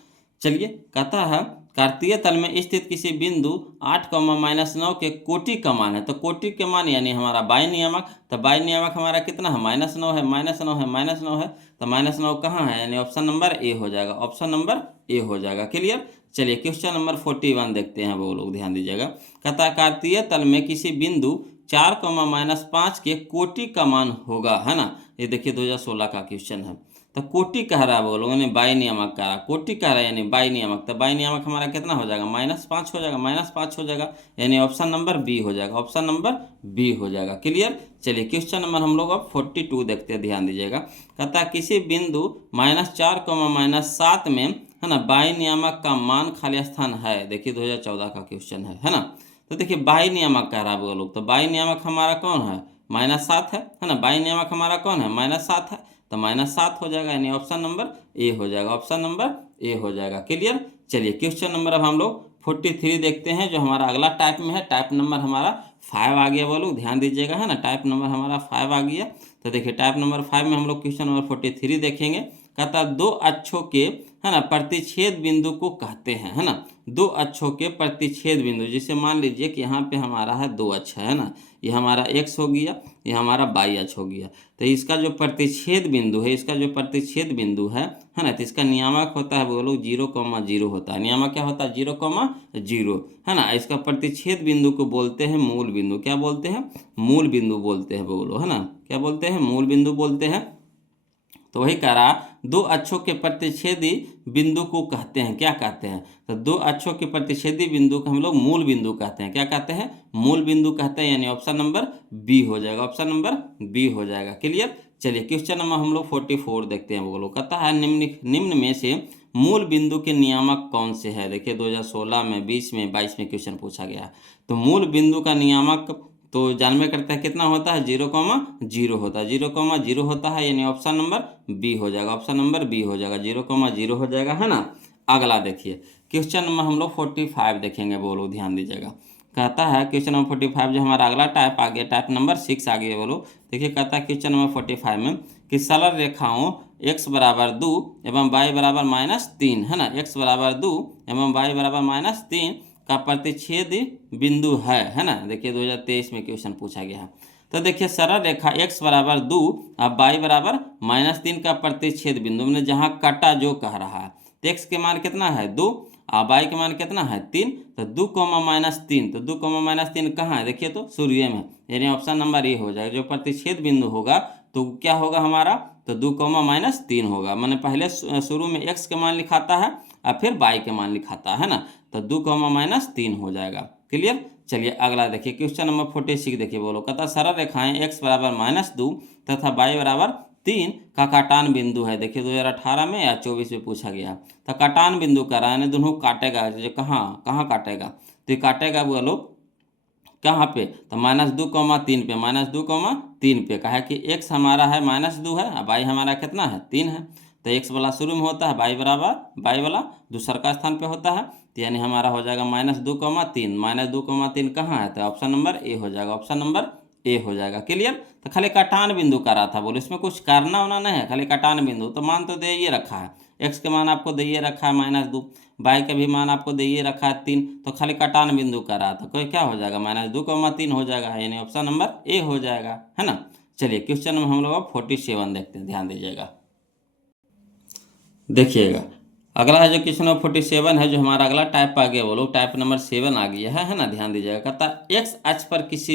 चलिए, कहता है कार्तीय तल में स्थित किसी बिंदु 8, -9 के कोटि का मान है। तो कोटि के मान यानी हमारा बाई नियामक। तो बाई नियामक हमारा कितना है, -9 है, -9 है, -9 है। तो -9 कहाँ है, यानी ऑप्शन नंबर ए हो जाएगा, ऑप्शन नंबर ए हो जाएगा। क्लियर। चलिए क्वेश्चन नंबर 41 देखते हैं। वो लोग ध्यान दीजिएगा। कहता कार्तीय तल में किसी बिंदु 4, -5 के कोटि का मान होगा, है ना। ये देखिए 2016 का क्वेश्चन है। तो कोटि कह रहा है। बोलो, यानी बाई नियामक कह रहा है, कोटि कह रहा है यानी बाई नियामक। तो बाई नियामक हमारा कितना हो जाएगा, -5 हो जाएगा, -5 हो जाएगा, यानी ऑप्शन नंबर बी हो जाएगा, ऑप्शन नंबर बी हो जाएगा। क्लियर। चलिए क्वेश्चन नंबर हम लोग अब 42 देखते हैं, ध्यान दीजिएगा। कहता है किसी बिंदु -4, -7 में, है ना, बाई नियामक का मान खाली स्थान है। देखिए 2014 का क्वेश्चन है ना। तो देखिए बाई नियामक कह रहा है। बोलो, तो बाई नियामक हमारा कौन है, -7 है ना। बाई नियामक हमारा कौन है, -7 है, तो -7 हो जाएगा, यानी ऑप्शन नंबर ए हो जाएगा, ऑप्शन नंबर ए हो जाएगा। क्लियर। चलिए क्वेश्चन नंबर अब हम लोग 43 देखते हैं, जो हमारा अगला टाइप में है। टाइप नंबर हमारा 5 आ गया। बोलो ध्यान दीजिएगा, है ना, टाइप नंबर हमारा 5 आ गया। तो देखिए टाइप नंबर 5 में हम लोग क्वेश्चन नंबर 43 देखेंगे। कहता 2 अक्षों के, है ना, प्रतिच्छेद बिंदु को कहते हैं, है ना। 2 अक्षों के प्रतिच्छेद बिंदु, जैसे मान लीजिए कि यहाँ पे हमारा है 2 अक्ष है ना, ये हमारा एक्स हो गया, ये हमारा वाई अक्ष हो गया। तो इसका जो प्रतिच्छेद बिंदु है, इसका जो प्रतिच्छेद बिंदु है ना, तो इसका नियामक होता है। बोलो 0,0 होता है। नियामक क्या होता है, 0,0 है ना। इसका प्रतिच्छेद बिंदु को बोलते हैं मूल बिंदु। क्या बोलते हैं, मूल बिंदु बोलते हैं। बोलो, है ना, क्या बोलते हैं, मूल बिंदु बोलते हैं। तो वही कह रहा, 2 अक्षों के प्रतिच्छेदी बिंदु को कहते हैं, क्या कहते हैं, तो 2 अक्षों के प्रतिच्छेदी बिंदु को हम लोग मूल बिंदु कहते हैं। क्या कहते हैं, मूल बिंदु कहते हैं, यानी ऑप्शन नंबर बी हो जाएगा, ऑप्शन नंबर बी हो जाएगा। क्लियर। चलिए क्वेश्चन नंबर हम लोग 44 देखते हैं। बोलो, कहता है निम्न में से मूल बिंदु के नियामक कौन से है। देखिए 2016 में, 20 में, 22 में क्वेश्चन पूछा गया। तो मूल बिंदु का नियामक तो जानवे करता है कितना होता है, 0,0 होता है, 0,0 होता है, यानी ऑप्शन नंबर बी हो जाएगा, ऑप्शन नंबर बी हो जाएगा, 0,0 हो जाएगा, है ना। अगला देखिए क्वेश्चन नंबर हम लोग 45 देखेंगे। बोलो ध्यान दीजिएगा। कहता है क्वेश्चन नंबर 45 जो हमारा अगला टाइप आ गया, टाइप नंबर 6 आ गया। बोलो देखिए, कहता है क्वेश्चन नंबर 45 में कि सरल रेखाओं x बराबर 2 एवं y बराबर -3, है ना, x बराबर 2 एवं y बराबर -3 का प्रतिच्छेद बिंदु है ना। देखिए 2023 में क्वेश्चन पूछा गया है। तो देखिए सरल रेखा x बराबर 2 और y बराबर -3 का प्रतिच्छेद बिंदु में जहाँ कटा जो कह रहा है, तो x के मान कितना है 2 और y के मान कितना है 3। तो 2, -3, तो 2, -3 कहाँ है, देखिए तो सूर्य में, यानी ऑप्शन नंबर ए हो जाएगा। जो प्रतिच्छेद बिंदु होगा तो क्या होगा हमारा, तो 2, -3 होगा। मैंने पहले शुरू में x के मान लिखाता है और फिर y के मान लिखाता है ना, तो 2, -3 हो जाएगा। क्लियर। चलिए अगला देखिए क्वेश्चन नंबर 46 देखिए बोलो, कहता सरल रेखाएं x बराबर -2 तथा y बराबर 3 का काटान बिंदु है। देखिए 2018 में या 24 में पूछा गया। तो काटान बिंदु का रहा है, दोनों काटेगा, जो कहाँ कहाँ काटेगा, तो ये काटेगा बोलो कहाँ पे, तो -2, 3 पे, -2, 3 पे। कहा है कि x हमारा है -2 है और y हमारा कितना है 3 है। तो x वाला शुरू में होता है, y वाला दूसरा का स्थान पे होता है। तो यानी हमारा हो जाएगा -2, 3, -2, 3 कहाँ है, तो ऑप्शन नंबर ए हो जाएगा, ऑप्शन नंबर ए हो जाएगा। क्लियर। तो खाली काटान बिंदु का रहा था, बोलो इसमें कुछ करना होना नहीं है, खाली काटान बिंदु। तो मान तो दे ये रखा है, x के मान आपको दे ये रखा है -2, y का भी मान आपको दे ये रखा है 3, तो खाली काटान बिंदु का रहा था, कोई क्या हो जाएगा -2, 3 हो जाएगा, यानी ऑप्शन नंबर ए हो जाएगा, है ना। चलिए क्वेश्चन में हम लोग अब 47 देखते हैं, ध्यान दीजिएगा। देखिएगा अगला है जो क्वेश्चन नंबर 47 है, जो हमारा अगला टाइप आ गया, वो लोग टाइप नंबर 7 आ गया है ना। ध्यान दीजिएगा, कहता एक्स अक्ष पर किसी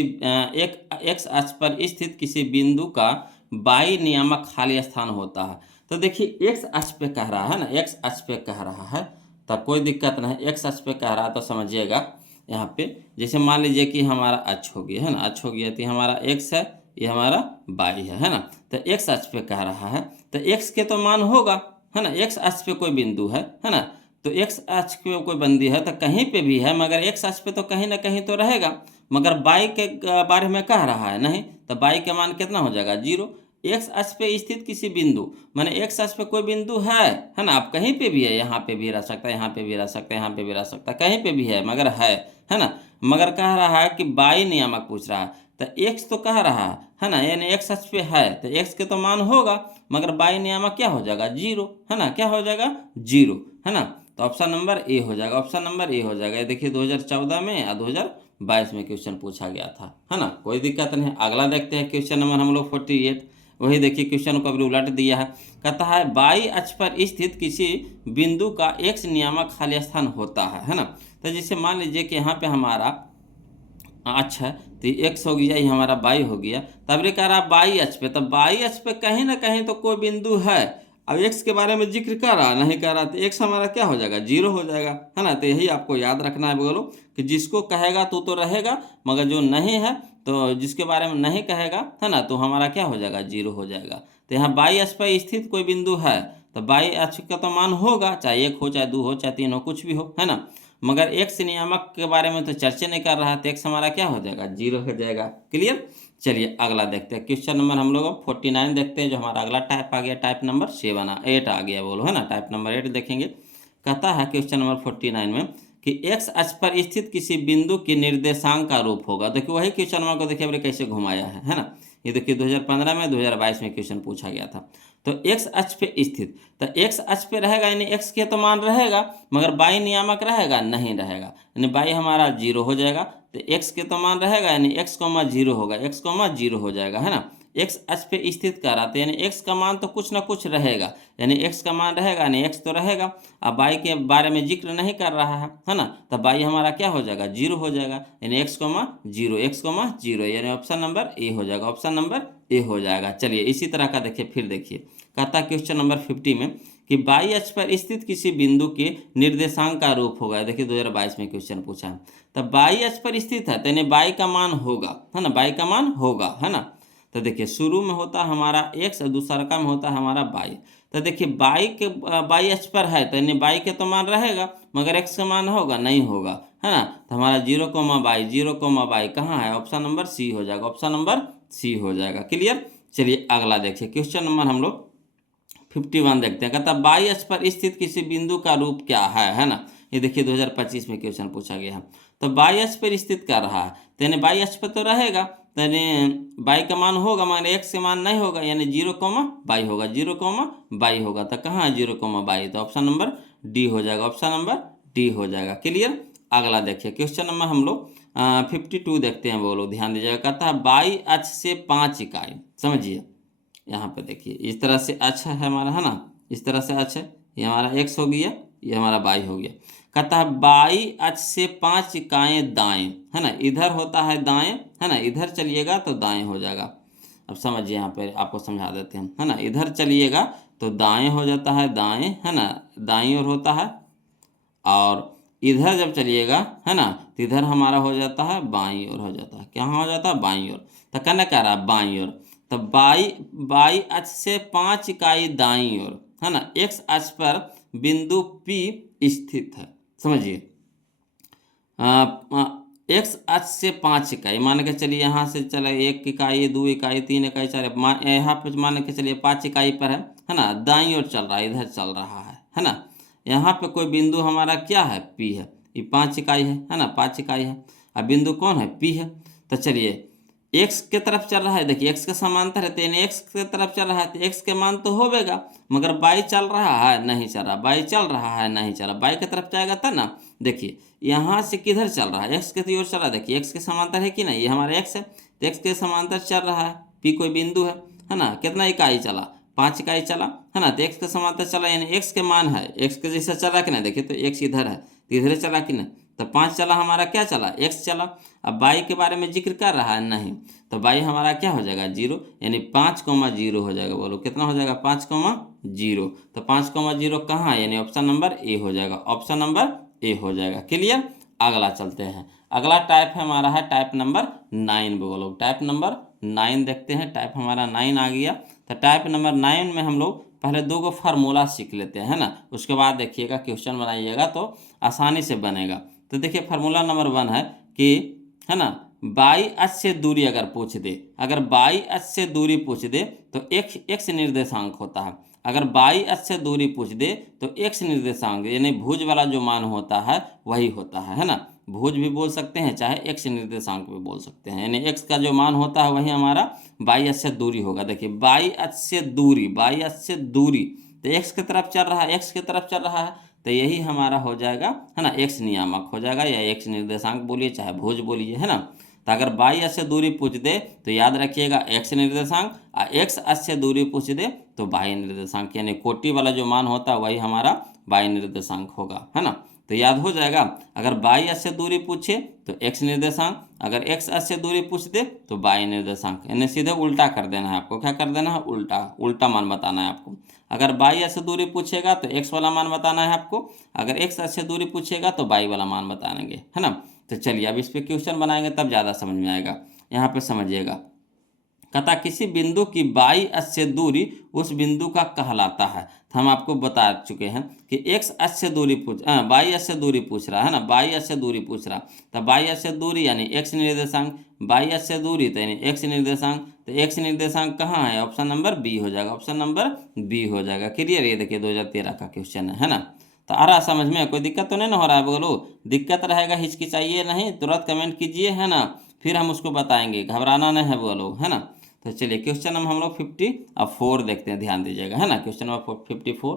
एक्स अक्ष पर स्थित किसी बिंदु का बाई नियामक खाली स्थान होता है। तो देखिए एक्स अक्ष पे कह रहा है ना, एक्स अक्ष पे कह रहा है, तब कोई दिक्कत नहीं। एक्स अक्ष पे कह रहा है तो समझिएगा यहाँ पे, जैसे मान लीजिए कि हमारा अक्ष हो गया है ना, अक्ष हो गया तो हमारा एक्स है, ये हमारा बाई है ना। तो एक्स अक्ष पे कह रहा है, तो एक्स के तो मान होगा, है ना। एक्स अक्ष पे कोई बिंदु है ना, तो एक्स अक्ष पे कोई बंदी है तो कहीं पे भी है, मगर एक्स अक्ष पे तो कहीं ना कहीं तो रहेगा। मगर बाई के बारे में कह रहा है नहीं, तो बाई का मान कितना हो जाएगा 0। एक्स अक्ष पे स्थित किसी बिंदु, माने एक्स अक्ष पे कोई बिंदु है ना, आप कहीं पे भी है, यहाँ पे भी रह सकता है, यहाँ पे भी रह सकता है, यहाँ पे भी रह सकता है, कहीं पे भी है, मगर है ना। मगर कह रहा है कि बाई नियामक पूछ रहा है, तो एक्स तो कह रहा है ना, यानी एक्स अक्ष पे है तो एक्स के तो मान होगा, मगर बाई नियामक क्या हो जाएगा 0, है ना, क्या हो जाएगा 0, है ना। तो ऑप्शन नंबर ए हो जाएगा, ऑप्शन नंबर ए हो जाएगा। ये देखिए 2014 में या 2022 में क्वेश्चन पूछा गया था, है ना, कोई दिक्कत नहीं। अगला देखते हैं क्वेश्चन नंबर हम लोग 48, वही देखिए क्वेश्चन को अभी उलट दिया है। कहता है बाई अक्ष पर स्थित किसी बिंदु का एक्स नियामक खाली स्थान होता है ना। तो जैसे मान लीजिए कि यहाँ पे हमारा अच्छा तो एक्स हो गया, ये हमारा बाई हो गया, तब रे कह रहा बाई अक्ष पे, तब बाई अक्ष पे कहीं ना कहीं तो कोई बिंदु है। अब एक्स के बारे में जिक्र कर रहा नहीं कर रहा, तो एक्स हमारा क्या हो जाएगा 0 हो जाएगा, है ना। तो यही आपको याद रखना है बोलो, कि जिसको कहेगा तो रहेगा, मगर जो नहीं है, तो जिसके बारे में नहीं कहेगा, है ना, तो हमारा क्या हो जाएगा 0 हो जाएगा। तो यहाँ बाई अक्ष पर स्थित कोई बिंदु है, तो बाई अक्ष का तो मान होगा, चाहे 1 हो, चाहे 2 हो, चाहे 3 हो, कुछ भी हो, है ना। मगर एक्स नियामक के बारे में तो चर्चा नहीं कर रहा है, तो एक्स हमारा क्या हो जाएगा 0 हो जाएगा। क्लियर। चलिए अगला देखते हैं क्वेश्चन नंबर हम लोग 49 देखते हैं, जो हमारा अगला टाइप आ गया, टाइप नंबर 8 आ गया बोलो, है ना। टाइप नंबर 8 देखेंगे, कहता है क्वेश्चन नंबर 49 में कि एक्स अक्ष पर स्थित किसी बिंदु के निर्देशांक का रूप होगा। देखिए वही क्वेश्चन नंबर को देखिए हमने कैसे घुमाया है ना। ये देखिए 2015 में 2022 में क्वेश्चन पूछा गया था। तो एक्स अक्ष पे स्थित, तो एक्स अक्ष पे रहेगा, यानी एक्स के तो मान रहेगा, मगर बाई नियामक रहेगा नहीं रहेगा, यानी बाई हमारा 0 हो जाएगा। तो एक्स के तो मान रहेगा, यानी एक्स कोमा 0 होगा, एक्स कोमा 0 हो जाएगा, है ना। एक्स अक्ष पे स्थित कर रहा था, यानी एक्स का मान तो कुछ ना कुछ रहेगा, यानी एक्स का मान रहेगा, यानी एक्स तो रहेगा। अब बाई के बारे में जिक्र नहीं कर रहा है ना, तो बाई हमारा क्या हो जाएगा 0 हो जाएगा, यानी एक्स कोमा 0, एक्स कोमा 0, यानी ऑप्शन नंबर ए हो जाएगा, ऑप्शन नंबर ए हो जाएगा। चलिए इसी तरह का देखिए, फिर देखिए कहता क्वेश्चन नंबर 50 में कि बाई अक्ष पर स्थित किसी बिंदु के निर्देशांक का रूप होगा। देखिए 2022 में क्वेश्चन पूछा है, तो बाई अक्ष पर स्थित है, तो यानी बाई का मान होगा, है ना, बाई का मान होगा, है ना। तो देखिए शुरू में होता हमारा एक्स और दूसरा का में होता हमारा बाई। तो देखिए बाई के बाई अक्ष पर है, तो यानी बाई के तो मान रहेगा, मगर एक्स का मान होगा नहीं होगा, है ना। तो हमारा 0, 0, कहाँ है, ऑप्शन नंबर सी हो जाएगा, ऑप्शन नंबर सी हो जाएगा। क्लियर। चलिए अगला देखिए क्वेश्चन नंबर हम लोग 51 देखते हैं, कहता बाई अक्ष पर स्थित किसी बिंदु का रूप क्या है ना। ये देखिए 2025 में क्वेश्चन पूछा गया है। तो बाई अक्ष पर स्थित कर रहा है, तो यानी बाई अक्ष पर तो रहेगा, तो यानी बाई का मान होगा, मगर एक्स के मान नहीं होगा, यानी 0, होगा, 0, होगा। तो कहाँ है 0, तो ऑप्शन नंबर डी हो जाएगा, ऑप्शन नंबर डी हो जाएगा। क्लियर। अगला देखिए क्वेश्चन नंबर हम लोग 52 देखते हैं, वो लोग ध्यान दीजिएगा। कहता है बाई अक्ष से 5 इकाई, समझिए यहाँ पे देखिए इस तरह से अच्छा है हमारा, है ना, इस तरह से अच्छा, ये हमारा एक्स हो गया, ये हमारा बाई हो गया। कहता है बाई अक्ष से 5 इकाएँ दाएं, है ना, इधर होता है दाएं, है ना, इधर चलिएगा तो दाएं हो जाएगा। अब समझिए, यहाँ पे आपको समझा देते हैं, है ना। इधर चलिएगा तो दाएं हो जाता है, दाएं, है ना, दाईं ओर होता है। और इधर जब चलिएगा, है ना, तो इधर हमारा हो जाता है बाईं ओर हो जाता है। क्या हो जाता है? बाईं ओर। तो कहना कह रहा है बाईं ओर। तो बाई बाई अक्ष से 5 इकाई दाईं ओर, है ना, एक्स अक्ष पर बिंदु P स्थित है। समझिए, एक्स अक्ष से 5 इकाई मान के चलिए, यहाँ से चले 1 इकाई, 2 इकाई, 3 इकाई, 4, यहाँ पे मान के चलिए 5 इकाई पर है ना, दाईं ओर चल रहा है, इधर चल रहा है ना। यहाँ पे कोई बिंदु हमारा क्या है? P है। ये 5 इकाई है ना, 5 इकाई है। अब बिंदु कौन है? P है। तो चलिए एक्स के तरफ चल रहा है, देखिए एक्स के समांतर है, तो यानी एक्स के तरफ चल रहा है, तो एक्स के मान तो होगा, मगर बाई चल रहा है नहीं चल रहा, बाई चल रहा है नहीं चल रहा, बाई की तरफ जाएगा तब ना। देखिए यहाँ से किधर चल रहा है? एक्स के ओर चल रहा है। देखिए एक्स के समांतर है कि नहीं, ये हमारा एक्स है, तो एक्स के समांतर चल रहा है। पी कोई बिंदु है ना। कितना इकाई चला? 5 इकाई चला, है ना। तो एक्स के समांतर चला, यानी एक्स के मान है, एक्स के जैसा चला कि नहीं। देखिए तो एक्स इधर है, तो इधर चला कि नहीं। तो 5 चला, हमारा क्या चला? एक्स चला। अब बाई के बारे में जिक्र कर रहा है नहीं, तो बाई हमारा क्या हो जाएगा? 0, यानी 5,0 हो जाएगा। बोलो कितना हो जाएगा? 5,0। तो 5,0 कहाँ है? यानी ऑप्शन नंबर ए हो जाएगा, ऑप्शन नंबर ए हो जाएगा। क्लियर। अगला चलते हैं। अगला टाइप है हमारा, है टाइप नंबर 9। बोलो टाइप नंबर 9 देखते हैं। टाइप हमारा 9 आ गया। तो टाइप नंबर 9 में हम लोग पहले 2 को फार्मूला सीख लेते हैं, है ना। उसके बाद देखिएगा क्वेश्चन बनाइएगा तो आसानी से बनेगा। तो देखिए फार्मूला नंबर 1 है कि, है ना, बाई अक्ष से दूरी अगर पूछ दे, अगर बाई अक्ष से दूरी पूछ दे तो एक्स निर्देशांक होता है। अगर बाई अक्ष से दूरी पूछ दे तो एक्स निर्देशांक, यानी भुज वाला जो मान होता है वही होता है ना। भुज भी बोल सकते हैं, चाहे एक्स निर्देशांक भी बोल सकते हैं, यानी एक्स का जो मान होता है वही हमारा बाई अक्ष से दूरी होगा। देखिए बाई अक्ष से दूरी, बाई अक्ष से दूरी, तो एक्स की तरफ चल रहा है, एक्स की तरफ चल रहा है, तो यही हमारा हो जाएगा, है ना, एक्स नियामक हो जाएगा, या एक्स निर्देशांक बोलिए चाहे भुज बोलिए, है ना। तो अगर बाई अक्ष से दूरी पूछ दे तो याद रखिएगा एक्स निर्देशांक, और एक्स अक्ष से दूरी पूछ दे तो बाई निर्देशांक, यानी कोटि वाला जो मान होता है वही हमारा बाई निर्देशांक होगा, है ना। तो याद हो जाएगा, अगर बाई अक्ष से दूरी पूछे तो एक्स निर्देशांक, अगर एक्स अक्ष से दूरी पूछ दे तो बाई निर्देशांक, यानी सीधे उल्टा कर देना है आपको। क्या कर देना है? उल्टा, उल्टा मान बताना है आपको। अगर बाई अक्ष से दूरी पूछेगा तो एक्स वाला मान बताना है आपको, अगर एक्स अक्ष से दूरी पूछेगा तो बाई वाला मान बताएंगे, है ना। तो चलिए अब इस पर क्वेश्चन बनाएंगे तब ज़्यादा समझ में आएगा। यहाँ पे समझिएगा, कहता किसी बिंदु की बाई अक्ष से दूरी उस बिंदु का कहलाता है। तो हम आपको बता चुके हैं कि एक्स अक्ष से दूरी बाई अक्ष से दूरी पूछ रहा है ना, बाई अक्ष से दूरी पूछ रहा। तो बाई अक्ष से दूरी यानी एक्स निर्देशांक, बाई अक्ष से दूरी तो यानी एक्स निर्देशांक, तो एक्स निर्देशांक कहाँ है? ऑप्शन नंबर बी हो जाएगा, ऑप्शन नंबर बी हो जाएगा। क्लियर। ये देखिए 2013 का क्वेश्चन है ना। तो आ रहा समझ में? कोई दिक्कत तो नहीं ना हो रहा है? बोलो दिक्कत रहेगा, हिचकिचाइए नहीं, तुरंत कमेंट कीजिए, है ना, फिर हम उसको बताएंगे, घबराना नहीं है बोलो, है ना। तो चलिए क्वेश्चन नंबर हम लोग 54 देखते हैं, ध्यान दीजिएगा, है ना। Question number 54।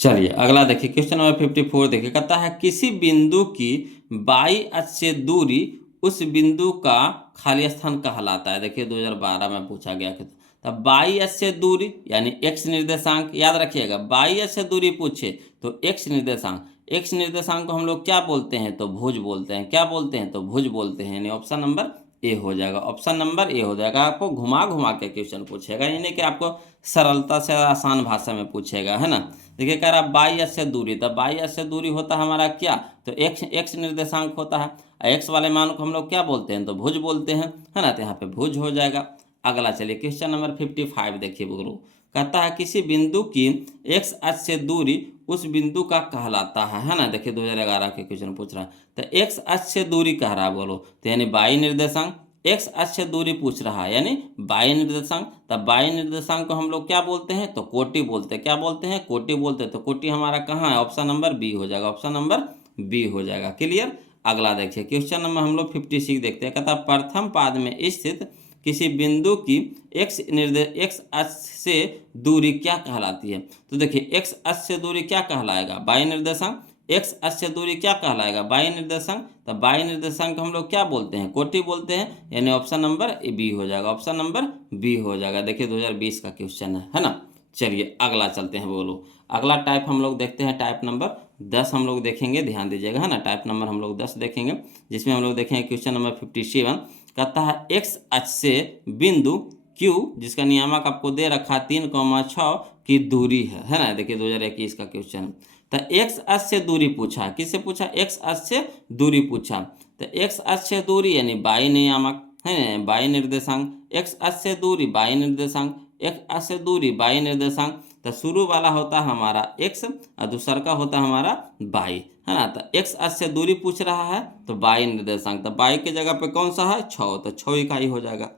चलिए अगला देखिए, क्वेश्चन नंबर 54 देखिए, कहता है किसी बिंदु की बाई अक्ष से दूरी उस बिंदु का खाली स्थान कहलाता है। देखिए 2012 में पूछा गया कि, तब बाई अक्ष से दूरी यानी एक्स निर्देशांक, याद रखिएगा बाई अक्ष से दूरी पूछे तो एक्स निर्देशांक, एक्स निर्देशांक को हम लोग क्या बोलते हैं? तो भुज बोलते हैं। क्या बोलते हैं? तो भुज बोलते हैं, यानी ऑप्शन नंबर ए हो जाएगा, ऑप्शन नंबर ए हो जाएगा। आपको घुमा घुमा के क्वेश्चन पूछेगा, यानी कि आपको सरलता से आसान भाषा में पूछेगा, है ना। देखिए कह रहा बाई अक्ष से दूरी, तो बाई अक्ष से दूरी होता है हमारा क्या? तो एक्स निर्देशांक होता है। एक्स वाले मान को हम लोग क्या बोलते हैं? तो भुज बोलते हैं, है ना। तो यहाँ पे भुज हो जाएगा। अगला चलिए क्वेश्चन नंबर 55 देखिए बोलो, कहता है किसी बिंदु की एक्स अक्ष से दूरी उस बिंदु का कहलाता है ना। देखिए 2011 के क्वेश्चन पूछ रहा है, तो एक्स अक्ष से दूरी कह रहा है, बोलो तो यानी बाई निर्देशांक, एक्स अक्ष से दूरी पूछ रहा है यानी बाई निर्देशांक। तब बाई निर्देशांक को हम लोग क्या बोलते हैं? तो कोटि बोलते हैं। क्या बोलते हैं? कोटि बोलते हैं। तो कोटि हमारा कहाँ है? ऑप्शन नंबर बी हो जाएगा, ऑप्शन नंबर बी हो जाएगा। क्लियर। अगला देखिए क्वेश्चन नंबर हम लोग 56 देखते हैं, कहता प्रथम पाद में स्थित किसी बिंदु की एक्स अक्ष से दूरी क्या कहलाती है? तो देखिए एक्स अक्ष से दूरी क्या कहलाएगा? बाई निर्देशांक। एक्स अक्ष से दूरी क्या कहलाएगा? बाई निर्देशांक। तो बाई निर्देशांक हम लोग क्या बोलते हैं? कोटि बोलते हैं, यानी ऑप्शन नंबर बी हो जाएगा, ऑप्शन नंबर बी हो जाएगा। देखिए 2020 का क्वेश्चन है ना। चलिए अगला चलते हैं, बोलो अगला टाइप हम लोग देखते हैं, टाइप नंबर 10 हम लोग देखेंगे, ध्यान दीजिएगा, है ना। टाइप नंबर हम लोग 10 देखेंगे, जिसमें हम लोग देखेंगे क्वेश्चन नंबर 57। कहता है एक्स अक्ष से बिंदु Q जिसका नियामक आपको दे रखा 3,6 की दूरी है ना। देखिए 2021 का क्वेश्चन। तो एक्स अक्ष से दूरी पूछा, किससे पूछा? एक्स अक्ष से दूरी पूछा। तो एक्स अक्ष से दूरी यानी बाई नियामक है ना, बाई निर्देशांक। एक्स अक्ष से दूरी बाई निर्देशांक, एक्स अक्ष से दूरी बाई निर्देशांक। तो शुरू वाला होता है हमारा एक्स और दूसरा का होता है हमारा बाई, है ना। तो एक्स अक्ष से दूरी पूछ रहा है तो बाई निर्देशांक, तो बाई के जगह पे कौन सा है? 6, तो 6 इकाई हो जाएगा,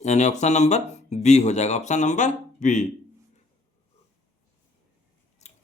यानी ऑप्शन नंबर बी हो जाएगा, ऑप्शन नंबर बी।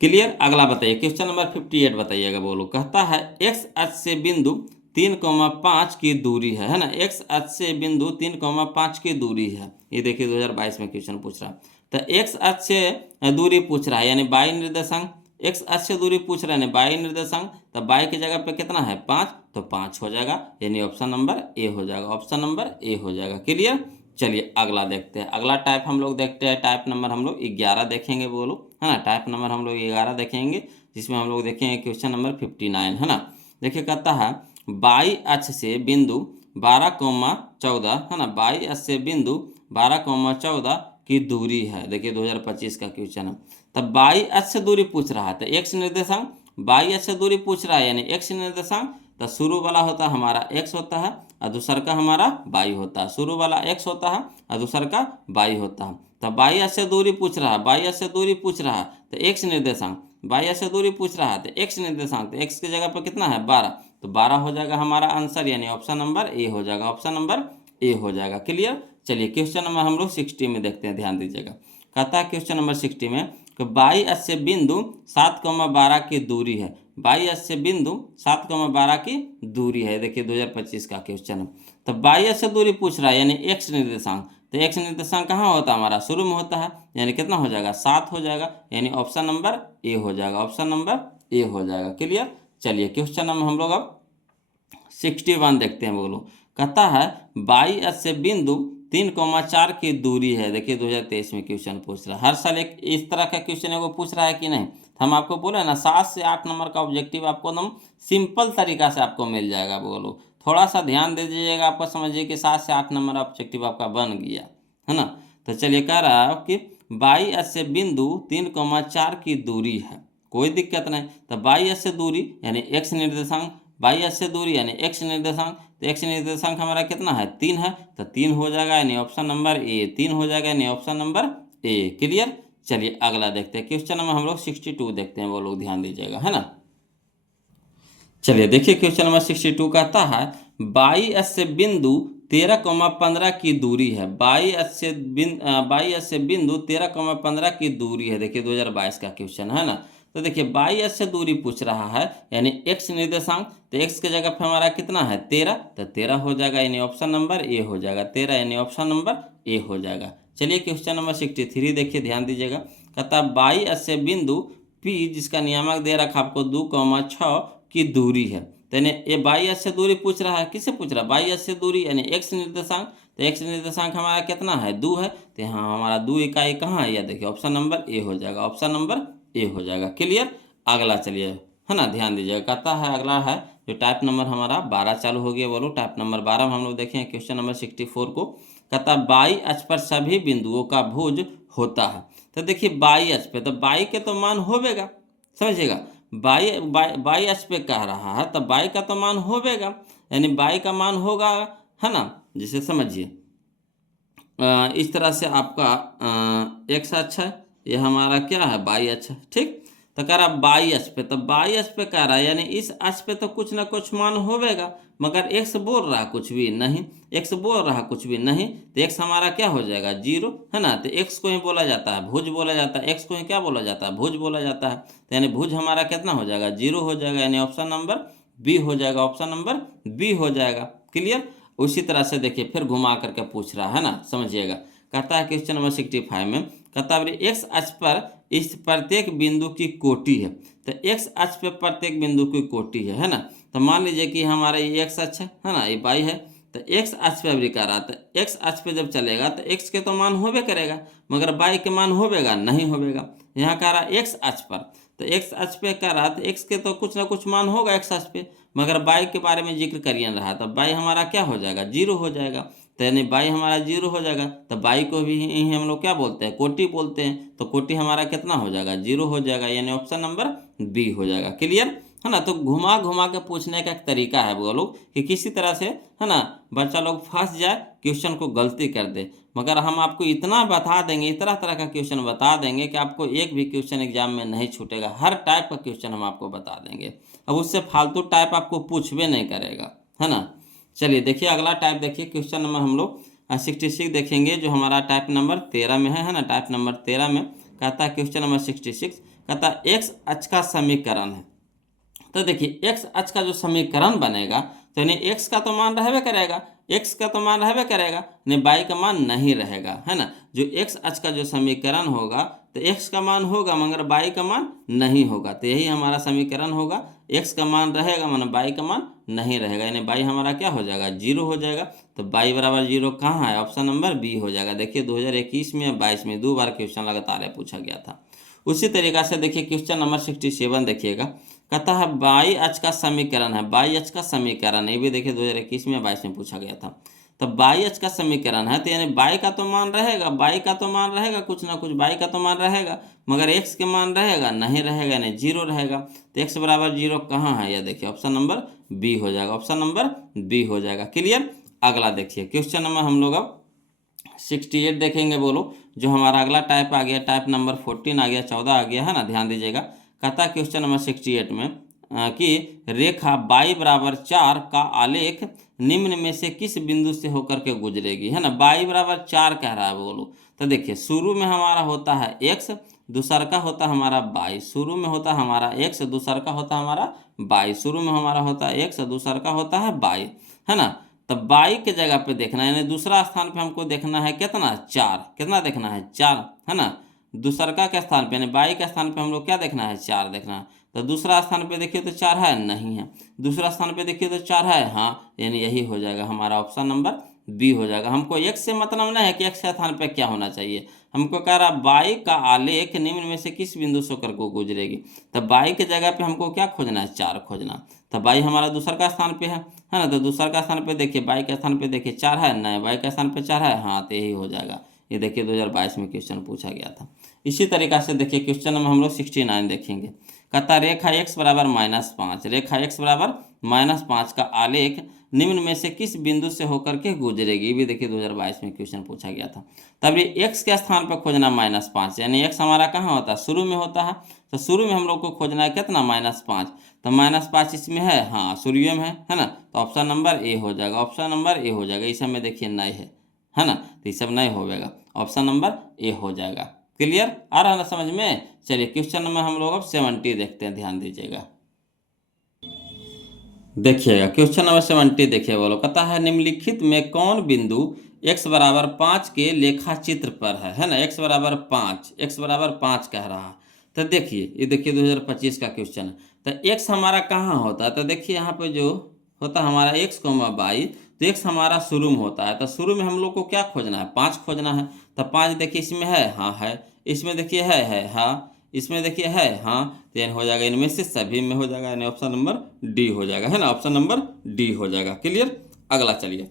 क्लियर। अगला बताइए क्वेश्चन नंबर 58 बताइएगा, बोलो। कहता है एक्स अक्ष से बिंदु 3,5 की दूरी है ना। एक्स अक्ष से बिंदु 3,5 की दूरी है। ये देखिए 2022 में क्वेश्चन पूछ रहा है। तो एक्स अक्ष से दूरी पूछ रहा है यानी बाई निर्देशांक। एक्स अक्ष से दूरी पूछ रहा है यानी बाई निर्देशांक। तो बाई की जगह पे कितना है? 5, तो 5 हो जाएगा, यानी ऑप्शन नंबर ए हो जाएगा, ऑप्शन नंबर ए हो जाएगा। क्लियर। चलिए अगला देखते हैं। अगला टाइप हम लोग देखते हैं, टाइप नंबर हम लोग 11 देखेंगे, बोलो, है ना। टाइप नंबर हम लोग 11 देखेंगे, जिसमें हम लोग देखेंगे क्वेश्चन नंबर 59, है ना। देखिए कहता है बाई अक्ष से बिंदु 12,14 है ना, बाई अक्ष से बिंदु 12,14 की दूरी है। देखिए 2025 का क्वेश्चन है। तब बाई अक्ष से दूरी पूछ रहा है तो एक्स निर्देशांक, बाई अक्ष से दूरी पूछ रहा है यानी एक्स निर्देशांक। तो शुरू वाला होता है हमारा एक्स होता है और दूसरा का हमारा बाई होता है। शुरू वाला एक्स होता है और दूसरा का बाई होता है। तो बाई अक्ष से दूरी पूछ रहा है, बाई अक्ष से दूरी पूछ रहा है तो एक्स निर्देशांक, बाई अक्ष से दूरी पूछ रहा है तो एक्स निर्देशांक, तो एक्स की जगह पर कितना है? 12, तो 12 हो जाएगा हमारा आंसर, यानी ऑप्शन नंबर ए हो जाएगा, ऑप्शन नंबर ए हो जाएगा। क्लियर। चलिए क्वेश्चन नंबर हम लोग 60 में देखते हैं, ध्यान दीजिएगा। कहता है क्वेश्चन नंबर 60 में कि बाई अक्ष से बिंदु 7,12 की दूरी है। बाई अक्ष से बिंदु 7,12 की दूरी है। देखिए 2025 का क्वेश्चन है। तो बाई अक्ष से दूरी पूछ रहा है यानी एक्स निर्देशांक। तो एक्स निर्देशांक कहाँ होता है? हमारा शुरू में होता है, यानी कितना हो जाएगा? 7 हो जाएगा, यानी ऑप्शन नंबर ए हो जाएगा, ऑप्शन नंबर ए हो जाएगा। क्लियर। चलिए क्वेश्चन नंबर हम लोग अब 61 देखते हैं, बोलो। कहता है बाई अक्ष से बिंदु 3,4 की दूरी है। देखिए 2023 में क्वेश्चन पूछ रहा है। हर साल एक इस तरह का क्वेश्चन एगो पूछ रहा है कि नहीं। तो हम आपको बोले ना 7 से 8 नंबर का ऑब्जेक्टिव आपको एकदम सिंपल तरीका से आपको मिल जाएगा, बोलो। थोड़ा सा ध्यान दे दीजिएगा, आपको समझिए कि 7 से 8 नंबर ऑब्जेक्टिव आपका बन गया, है ना। तो चलिए कह रहा है कि बाई अक्ष से बिंदु 3,4 की दूरी है, कोई दिक्कत नहीं। तो बाई अक्ष से दूरी यानी एक्स निर्देशांक, बाई अक्ष से दूरी यानी एक्स निर्देशांक। तो एक्स निर्देशांक हमारा कितना है? 3 है, तो 3 हो जाएगा, यानी ऑप्शन नंबर ए, 3 हो जाएगा, यानी ऑप्शन नंबर ए। क्लियर। चलिए अगला देखते हैं क्वेश्चन नंबर हम लोग 62 देखते हैं, वो लोग ध्यान दीजिएगा, है ना। चलिए देखिए क्वेश्चन नंबर 62 कहता है बाई अक्ष से बिंदु 13,15 की दूरी है। बाई अक्ष से बिंदु 13,15 की दूरी है। देखिए 2022 का क्वेश्चन है ना। तो देखिए बाई अक्ष से दूरी पूछ रहा है यानी एक्स निर्देशांक। तो एक्स की जगह पर हमारा कितना है? 13, तो 13 हो जाएगा, यानी ऑप्शन नंबर ए हो जाएगा, 13 यानी ऑप्शन नंबर ए हो जाएगा। चलिए क्वेश्चन नंबर 63 देखिए, ध्यान दीजिएगा। कहता है बाई अक्ष से बिंदु पी जिसका नियामक दे रखा आपको 2,6 की दूरी है। तो यानी ये बाई अक्ष से दूरी पूछ रहा है, किससे पूछ रहा है? बाई अक्ष से दूरी यानी एक्स निर्देशांक। तो एक्स निर्देशांक हमारा कितना है? 2 है, तो यहाँ हमारा 2 इकाई कहाँ है? यह देखिए ऑप्शन नंबर ए हो जाएगा, ऑप्शन नंबर ए हो जाएगा। क्लियर। अगला चलिए, है ना, ध्यान दीजिएगा। कहता है अगला है जो टाइप नंबर हमारा 12 चालू हो गया, बोलो। टाइप नंबर 12 में हम लोग देखें क्वेश्चन नंबर 64 को। कहता है बाई अक्ष पर सभी बिंदुओं का भुज होता है। तो देखिए बाई अक्ष पे, तो बाई के तो मान होवेगा, समझिएगा। बाई अक्ष पे कह रहा है तो बाई का तो मान होवेगा, यानी बाई का मान होगा, है ना। जिसे समझिए इस तरह से आपका एक्स अक्ष है, ये हमारा क्या है? बाई अक्ष, ठीक। तो कह रहा बाई अक्ष पे, तो बाई अक्ष पे कह रहा है यानी इस अक्ष पे तो कुछ ना कुछ मान होवेगा, मगर एक्स बोल रहा कुछ भी नहीं, एक्स बोल रहा कुछ भी नहीं। तो एक्स हमारा क्या हो जाएगा? 0, है ना। तो एक्स को ही बोला जाता है भुज बोला जाता है, एक्स को ही क्या बोला जाता है? भुज बोला जाता है। तो यानी भुज हमारा कितना हो जाएगा? 0 हो जाएगा, यानी ऑप्शन नंबर बी हो जाएगा, ऑप्शन नंबर बी हो जाएगा। क्लियर। उसी तरह से देखिए फिर घुमा करके पूछ रहा है ना, समझिएगा। कहता है क्वेश्चन नंबर 65 में, कहता है एक्स अक्ष पर इस प्रत्येक बिंदु की कोटि है। तो एक्स अक्ष पे प्रत्येक बिंदु की कोटि है ना। तो मान लीजिए कि हमारा ये एक्स अक्ष है ना, ये बाई है। तो एक्स अक्ष पे अभी कह रहा था, एक्स अक्ष पे जब चलेगा तो एक्स के तो मान होबे करेगा, मगर बाई के मान होबेगा नहीं होबेगा। यहाँ कह रहा एक्स अक्ष पर, तो एक्स अक्ष पे कर रहा तो एक्स के तो कुछ ना कुछ मान होगा एक्स अक्ष पे, मगर बाई के बारे में जिक्र करिए रहा, तो बाई हमारा क्या हो जाएगा, जीरो हो जाएगा। तो यानी बाई हमारा जीरो हो जाएगा, तो बाई को भी ही हम लोग क्या बोलते हैं, कोटि बोलते हैं। तो कोटि हमारा कितना हो जाएगा, जीरो हो जाएगा, यानी ऑप्शन नंबर बी हो जाएगा। क्लियर है ना। तो घुमा घुमा के पूछने का एक तरीका है वो लोग कि किसी तरह से है ना बच्चा लोग फंस जाए, क्वेश्चन को गलती कर दे। मगर हम आपको इतना बता देंगे, इतना तरह का क्वेश्चन बता देंगे कि आपको एक भी क्वेश्चन एग्जाम में नहीं छूटेगा। हर टाइप का क्वेश्चन हम आपको बता देंगे, अब उससे फालतू टाइप आपको पूछबे नहीं करेगा, है ना। चलिए देखिए अगला टाइप देखिए, क्वेश्चन नंबर हम लोग 66 देखेंगे, जो हमारा टाइप नंबर 13 में है ना। टाइप नंबर 13 में कहता है, क्वेश्चन नंबर 66 कहता है एक्स अक्ष का समीकरण है। तो देखिए एक्स अक्ष का जो समीकरण बनेगा, तो यानी एक्स का तो मान रहबे करेगा, एक्स का तो मान रहबे करेगा, नहीं बाई का मान नहीं रहेगा, है ना। जो एक्स अक्ष का जो समीकरण होगा, तो एक्स का मान होगा मगर बाई का मान नहीं होगा। तो यही हमारा समीकरण होगा, एक्स का मान रहेगा मतलब बाई का मान नहीं रहेगा, यानी बाई हमारा क्या हो जाएगा, जीरो हो जाएगा। तो बाई बराबर जीरो कहाँ है, ऑप्शन नंबर बी हो जाएगा। देखिए 2021 में 22 में 2 बार क्वेश्चन लगातार पूछा गया था। उसी तरीक़ा से देखिए क्वेश्चन नंबर 67 देखिएगा, कहता है बाई अक्ष का समीकरण है, बाई अक्ष का समीकरण, ये भी देखिए 2021 में 22 में पूछा गया था। तो बाई अक्ष का समीकरण है, तो यानी बाई का तो मान रहेगा, बाई का तो मान रहेगा, कुछ ना कुछ बाई का तो मान रहेगा, मगर एक्स के मान रहेगा नहीं रहेगा, नहीं जीरो रहेगा। तो एक्स बराबर जीरो कहाँ है, यह देखिए ऑप्शन नंबर बी हो जाएगा, ऑप्शन नंबर बी हो जाएगा। क्लियर। अगला देखिए क्वेश्चन नंबर हम लोग अब 68 देखेंगे। बोलो जो हमारा अगला टाइप आ गया, टाइप नंबर 14 आ गया, 14 आ गया, है ना। ध्यान दीजिएगा, कहता है क्वेश्चन नंबर 68 में कि रेखा बाई बराबर 4 का आलेख निम्न में से किस बिंदु से होकर के गुजरेगी, है ना। बाई बराबर 4 कह रहा है बोलो। तो देखिए शुरू में हमारा होता है एक्स, दूसर का होता है हमारा बाई। शुरू में होता है हमारा एक्स, दूसर का होता है हमारा बाई। शुरू में हमारा होता है एक्स, दूसर का होता है बाई, है ना। तो बाई के जगह पे देखना है, यानी दूसरा स्थान पे हमको देखना है कितना, 4। कितना देखना है, 4, है ना। दूसरका के स्थान पे यानी बाई के स्थान पे हम लोग क्या देखना है, 4 देखना है। तो दूसरा स्थान पे देखिए तो 4 है, नहीं है। दूसरा स्थान पे देखिए तो 4 है, हाँ, यानी यही हो जाएगा हमारा ऑप्शन नंबर बी हो जाएगा। हमको एक्स से मतलब नहीं है कि एक्स के स्थान पे क्या होना चाहिए, हमको कह रहा बाई का आलेख निम्न में से किस बिंदु से होकर को गुजरेगी। तो बाई के जगह पे हमको क्या खोजना है, 4 खोजना। तो बाई हमारा दूसर का स्थान पे है ना। तो दूसर का स्थान पे देखिए, बाई के स्थान पे देखिए 4 है, नहीं, बाई के स्थान पे 4 है, हाँ, तो यही हो जाएगा। ये देखिए 2022 में क्वेश्चन पूछा गया था। इसी तरीक़ा से देखिए क्वेश्चन में हम लोग 69 देखेंगे, कहता रेखा x बराबर -5, रेखा x बराबर -5 का आलेख निम्न में से किस बिंदु से होकर के गुजरेगी। भी देखिए 2022 में क्वेश्चन पूछा गया था। तब ये x के स्थान पर खोजना -5, यानी x हमारा कहाँ होता है, शुरू में होता है। तो शुरू में हम लोग को खोजना है कितना, -5। तो -5 इसमें है, हाँ, शुरू में है ना। तो ऑप्शन नंबर ए हो जाएगा, ऑप्शन नंबर ए हो जाएगा। इस समय देखिए नहीं है ना, तो ये सब नहीं होगा, ऑप्शन नंबर ए हो जाएगा। क्लियर, आ रहा ना समझ में। चलिए क्वेश्चन नंबर हम लोग अब 70 देखते हैं, ध्यान दीजिएगा। देखिएगा क्वेश्चन नंबर 70 देखिए, बोलो कहता है निम्नलिखित में कौन बिंदु x बराबर 5 के लेखा चित्र पर है ना। x बराबर 5, x बराबर 5 कह रहा है। तो देखिए ये देखिए 2025 का क्वेश्चन है। तो x हमारा कहाँ होता है, तो देखिए यहाँ पे जो होता है हमारा x, बाई। तो x हमारा शुरू में होता है, तो शुरू में हम लोग को क्या खोजना है, 5 खोजना है। तो 5 देखिए इसमें है, हाँ है, इसमें देखिए है, हाँ, इसमें देखिए है, हाँ, तो यानी हो जाएगा इनमें से सभी में हो जाएगा, यानी ऑप्शन नंबर डी हो जाएगा, है ना, ऑप्शन नंबर डी हो जाएगा। क्लियर। अगला चलिए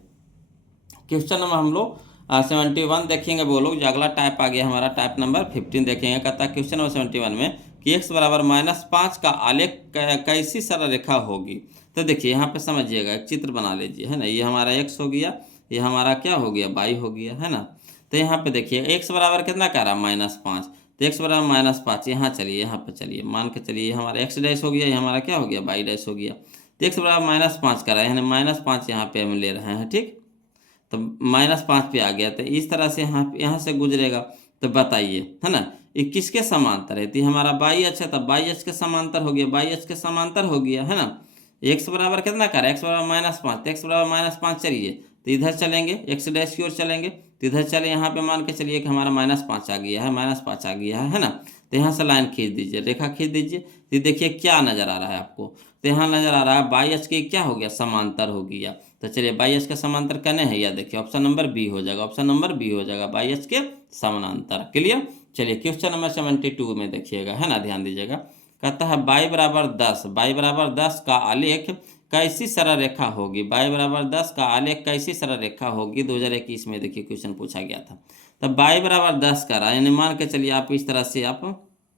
क्वेश्चन नंबर हम लोग 71 देखेंगे। बोलो जो अगला टाइप आ गया हमारा, टाइप नंबर 15 देखेंगे। कहता है क्वेश्चन नंबर 71 में कि x बराबर -5 का आलेख कैसी सरल रेखा होगी। तो देखिए यहाँ पे समझिएगा, एक चित्र बना लीजिए, है ना। ये हमारा x हो गया, ये हमारा क्या हो गया, बाई हो गया, है ना। तो यहाँ पे देखिए x बराबर कितना कह रहा है, -5। तो x बराबर -5, यहाँ चलिए, यहाँ पे चलिए, मान के चलिए हमारा x डैश हो गया, ये हमारा क्या हो गया, बाई डैश हो गया। तो x बराबर -5 कर रहा है, यानी -5 यहाँ पे हम ले रहे हैं, ठीक। तो -5 पे आ गया। तो इस तरह से यहाँ से गुजरेगा। तो बताइए, है ना, ये किसके समांतर है, तो हमारा बाई अक्ष है, तब बाई अक्ष के समांतर हो गया, बाई अक्ष के समांतर हो गया, है ना। x बराबर कितना कर, x बराबर -5, तो x बराबर -5 चलिए, तो इधर चलेंगे, x डैश की ओर चलेंगे, तो इधर चले, यहाँ पे मान के चलिए कि हमारा -5 आ गया है, -5 आ गया है ना। तो यहाँ से लाइन खींच दीजिए, रेखा खींच दीजिए। तो देखिए क्या नज़र आ रहा है आपको, तो यहाँ नज़र आ रहा है बाई अक्ष के क्या हो गया, समांतर हो गया। तो चलिए बाई अक्ष के समांतर कने है, या देखिए ऑप्शन नंबर बी हो जाएगा, ऑप्शन नंबर बी हो जाएगा, बाई अक्ष के समानांतर। क्लियर। चलिए क्वेश्चन नंबर 72 में देखिएगा, है ना, ध्यान दीजिएगा। कहता है y बराबर 10, y बराबर 10 का आलेख कैसी सरल रेखा होगी, y बराबर 10 का आलेख कैसी सरल रेखा होगी। 2021 में देखिए क्वेश्चन पूछा गया था। तब y बराबर 10 का रहा, यानी मान के चलिए आप इस तरह से आप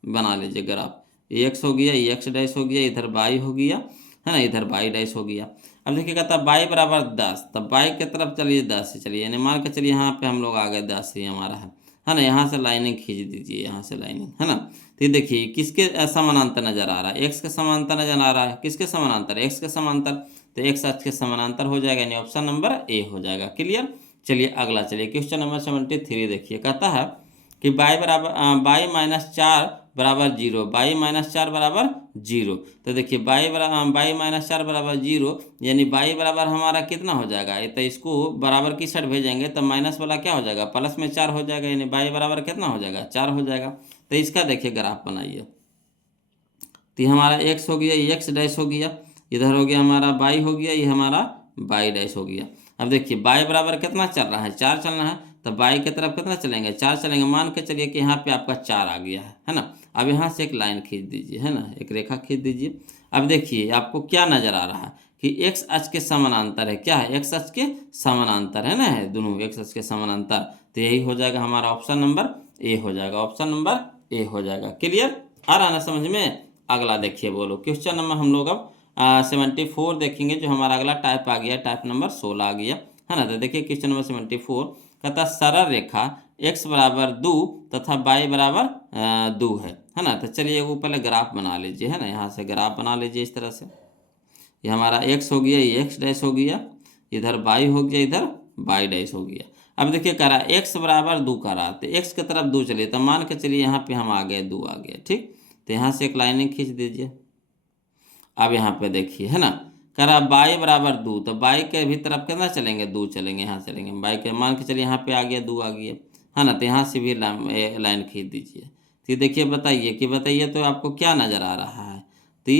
बना लीजिए ग्राफ। ये x हो गया, ये x डैश हो गया, इधर y हो गया, है ना, इधर y डैश हो गया। अब देखिए कहता है y बराबर 10, तब y की तरफ चलिए 10 से चलिए, यानी मान के चलिए यहाँ पे हम लोग आ गए 10 से हमारा है ना। यहाँ से लाइनिंग खींच दीजिए, यहाँ से लाइनिंग, है ना। तो ये देखिए किसके समानांतर नजर आ रहा है, x के समानांतर नजर आ रहा है। किसके समानांतर, x के समानांतर, तो x अक्ष के समानांतर हो जाएगा, यानी ऑप्शन नंबर ए हो जाएगा। क्लियर। चलिए अगला, चलिए क्वेश्चन नंबर 73 देखिए। कहता है कि y बराबर y माइनस 4 बराबर 0, y माइनस 4 बराबर 0। तो देखिए y माइनस 4 बराबर 0, यानी y बराबर हमारा कितना हो जाएगा, ये तो इसको बराबर की साइड भेजेंगे तो माइनस वाला क्या हो जाएगा, प्लस में 4 हो जाएगा, यानी y बराबर कितना हो जाएगा, 4 हो जाएगा। तो इसका देखिए ग्राफ बनाइए। तो हमारा x हो गया, ये x डैश हो गया, इधर हो गया हमारा y हो गया, ये हमारा y डैश हो गया। अब देखिए y बराबर कितना चल रहा है, 4 चलना है, तो y की तरफ कितना चलेंगे, 4 चलेंगे। मान के चलिए कि यहाँ पे आपका 4 आ गया है ना। अब यहाँ से एक लाइन खींच दीजिए, है ना, एक रेखा खींच दीजिए। अब देखिए आपको क्या नजर आ रहा है कि x अक्ष के समानांतर है, क्या है, x अक्ष के समानांतर है ना, है दोनों x अक्ष के समानांतर। तो यही हो जाएगा हमारा ऑप्शन नंबर ए हो जाएगा, ऑप्शन नंबर ए हो जाएगा। क्लियर, आ रहा ना समझ में। अगला देखिए, बोलो क्वेश्चन नंबर हम लोग अब 74 देखेंगे, जो हमारा अगला टाइप आ गया, टाइप नंबर 16 आ गया, है ना। तो देखिए क्वेश्चन नंबर 74 कहता सरल रेखा x बराबर 2 तथा y बराबर 2 है ना। तो चलिए वो पहले ग्राफ बना लीजिए, है ना, यहाँ से ग्राफ बना लीजिए इस तरह से। ये हमारा x हो गया, ये x डैश हो गया, इधर y हो गया, इधर y डैश हो गया। अब देखिए कह रहा x बराबर 2 का रहा, तो x की तरफ 2 चलिए, तो मान के चलिए यहाँ पे हम आ गए 2 आ गया, ठीक। तो यहाँ से एक लाइनिंग खींच दीजिए। अब यहाँ पे देखिए, है ना, कह रहा y बराबर 2, तो y के भी तरफ कितना चलेंगे, 2 चलेंगे, यहाँ चलेंगे y के, मान के चलिए यहाँ पे आ गया 2 आ गया, है ना। तो यहाँ से भी लाइन खींच दीजिए। तो देखिए बताइए तो आपको क्या नज़र आ रहा है, तो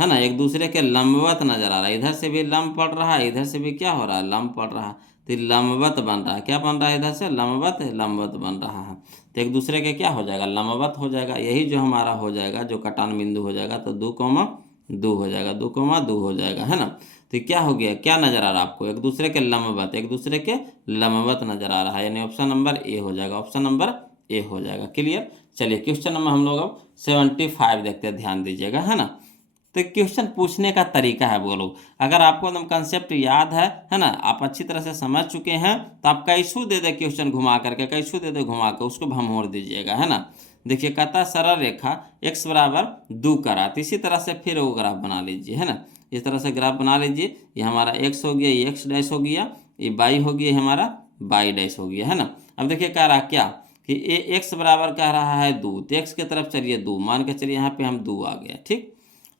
है ना, एक दूसरे के लंबवत नज़र आ रहा है। इधर से भी लंब पड़ रहा है, इधर से भी क्या हो रहा है, लंब पड़ रहा है। तो लंबवत बन रहा है, क्या बन रहा है, इधर से लंबवत बन रहा है। तो एक दूसरे के क्या हो जाएगा, लंबवत हो जाएगा। यही जो हमारा हो जाएगा, जो कटान बिंदु हो जाएगा, तो 2 हो जाएगा, 2 हो जाएगा, है ना। तो क्या हो गया, क्या नजर आ रहा है आपको, एक दूसरे के लंबवत नजर आ रहा है, यानी ऑप्शन नंबर ए हो जाएगा, ऑप्शन नंबर ए हो जाएगा। क्लियर। चलिए क्वेश्चन नंबर हम लोग अब 75 देखते हैं, ध्यान दीजिएगा, है ना। तो क्वेश्चन पूछने का तरीका है, बोलो अगर आपको एकदम कंसेप्ट याद है ना, आप अच्छी तरह से समझ चुके हैं, तो आप कैसू दे दे क्वेश्चन घुमा करके, कैसू दे दे घुमा कर, उसको भमोड़ दीजिएगा, है ना। देखिए कहता है सरल रेखा x बराबर 2 करा, तो इसी तरह से फिर वो ग्राफ बना लीजिए, है ना। इस तरह से ग्राफ बना लीजिए। ये हमारा x हो गया, ये x डैश हो गया, ये y हो गया, हमारा y डैश हो गया, है ना। अब देखिए कह रहा क्या कि ये x बराबर कह रहा है 2, तो x की तरफ चलिए 2, मान के चलिए यहाँ पे हम 2 आ गया, ठीक।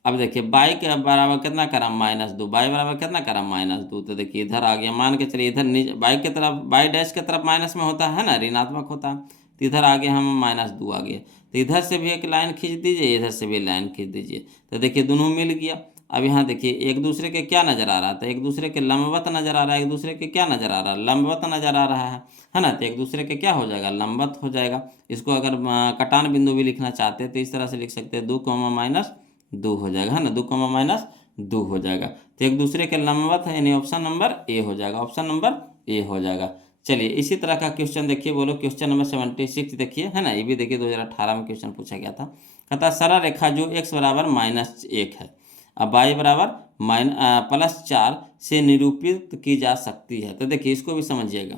अब देखिए y के बराबर कितना करा, -2, y बराबर कितना करा, -2। तो देखिए इधर आ गया, मान के चलिए इधर y के तरफ, y डैश के तरफ माइनस में होता है ना, ऋणात्मक होता है। तो इधर आ गया हम -2 आ गया। तो इधर से भी एक लाइन खींच दीजिए, इधर से भी लाइन खींच दीजिए, तो देखिए दोनों मिल गया। अब यहाँ देखिए एक दूसरे के क्या नजर आ रहा था, एक दूसरे के लंबवत नजर आ रहा है, एक दूसरे के क्या नजर आ रहा है, लंबवत नजर आ रहा है ना। तो एक दूसरे के क्या हो जाएगा, लंबवत हो जाएगा। इसको अगर कटान बिंदु भी लिखना चाहते हैं तो इस तरह से लिख सकते हैं, 2, -2 हो जाएगा, है ना, 2, -2 हो जाएगा। तो एक दूसरे के लंबवत है, यानी ऑप्शन नंबर ए हो जाएगा, ऑप्शन नंबर ए हो जाएगा। चलिए इसी तरह का क्वेश्चन देखिए, बोलो क्वेश्चन नंबर 76 देखिए, है ना। ये भी देखिए 2018 में क्वेश्चन पूछा गया था। कहता सरल रेखा जो x बराबर -1 है, अब y बराबर +4 से निरूपित की जा सकती है। तो देखिए इसको भी समझिएगा,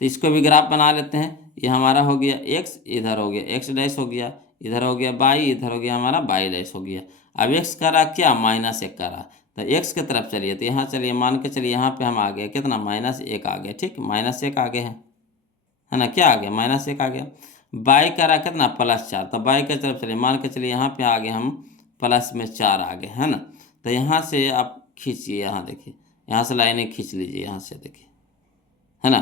तो इसको भी ग्राफ बना लेते हैं। ये हमारा हो गया x, इधर हो गया x डैश हो गया, इधर हो गया y, इधर हो गया हमारा y डैश हो गया। अब x करा क्या, -1 करा, तो x की तरफ चलिए, तो यहाँ चलिए, मान के चलिए यहाँ पे हम आ गए कितना, -1 आ गया, ठीक, -1 आ गए हैं, है ना, क्या आ गया, -1 आ गया। y करा कितना, +4, तो y की तरफ चलिए, मान के चलिए यहाँ पे आ गए हम +4 आ गए, है ना। तो यहाँ से आप खींचिए, यहाँ देखिए, यहाँ से लाइनें खींच लीजिए, यहाँ से देखिए, है ना।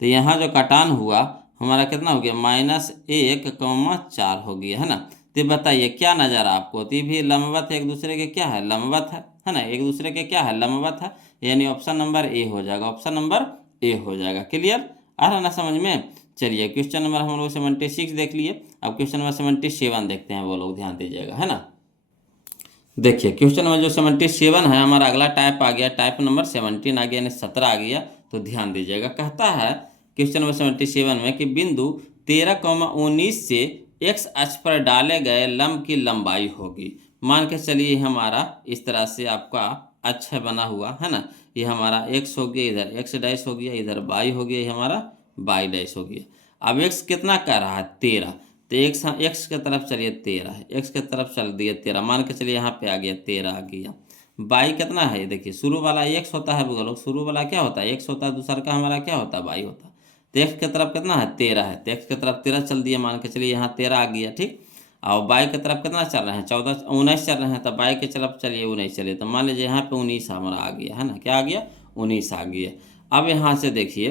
तो यहाँ जो कटान हुआ हमारा कितना हो गया, -1, 4 हो गया, है ना। तो बताइए क्या नज़र आपको, तो ये भी लंबवत है, एक दूसरे के क्या है, लंबवत है ना, एक दूसरे के क्या है, लंबवत है, यानी ऑप्शन नंबर ए हो जाएगा, ऑप्शन नंबर ए हो जाएगा। क्लियर, आ रहा ना समझ में। चलिए क्वेश्चन नंबर हम लोग 76 देख लिए। अब क्वेश्चन नंबर 77 देखते हैं, वो लोग ध्यान दीजिएगा, है ना। देखिए क्वेश्चन नंबर जो 77 है हमारा अगला टाइप आ गया, टाइप नंबर 17 आ गया, यानी 17 आ गया। तो ध्यान दीजिएगा, कहता है क्वेश्चन नंबर 77 में कि बिंदु 13,19 से एक्स अक्ष पर डाले गए लंब की लंबाई होगी। मान के चलिए हमारा इस तरह से आपका अक्ष बना हुआ है ना, ये हमारा एक्स हो गया, इधर एक्स डैश हो गया, इधर वाई हो गया, ये हमारा वाई डैश हो गया। अब एक्स कितना कह रहा है 13, तो एक्स की तरफ चलिए 13 है, एक्स की तरफ चल दिए 13, मान के चलिए यहाँ पे आ गया 13 आ गया। बाई कितना है, देखिए शुरू वाला एक्स होता है बोलो, शुरू वाला क्या होता है एक्स होता है, दूसरा का हमारा क्या होता है बाई होता है। तो एक्स की तरफ कितना है 13 है, तो एक्स की तरफ 13 चल दिया, मान के चलिए यहाँ 13 आ गया, ठीक। और बाई की तरफ कितना चल रहे हैं 19 चल रहे हैं, तो बाई की तरफ चलिए 19 चलिए, तो मान लीजिए यहाँ पे 19 हमारा आ गया, है ना, क्या आ गया 19 आ गया। अब यहाँ से देखिए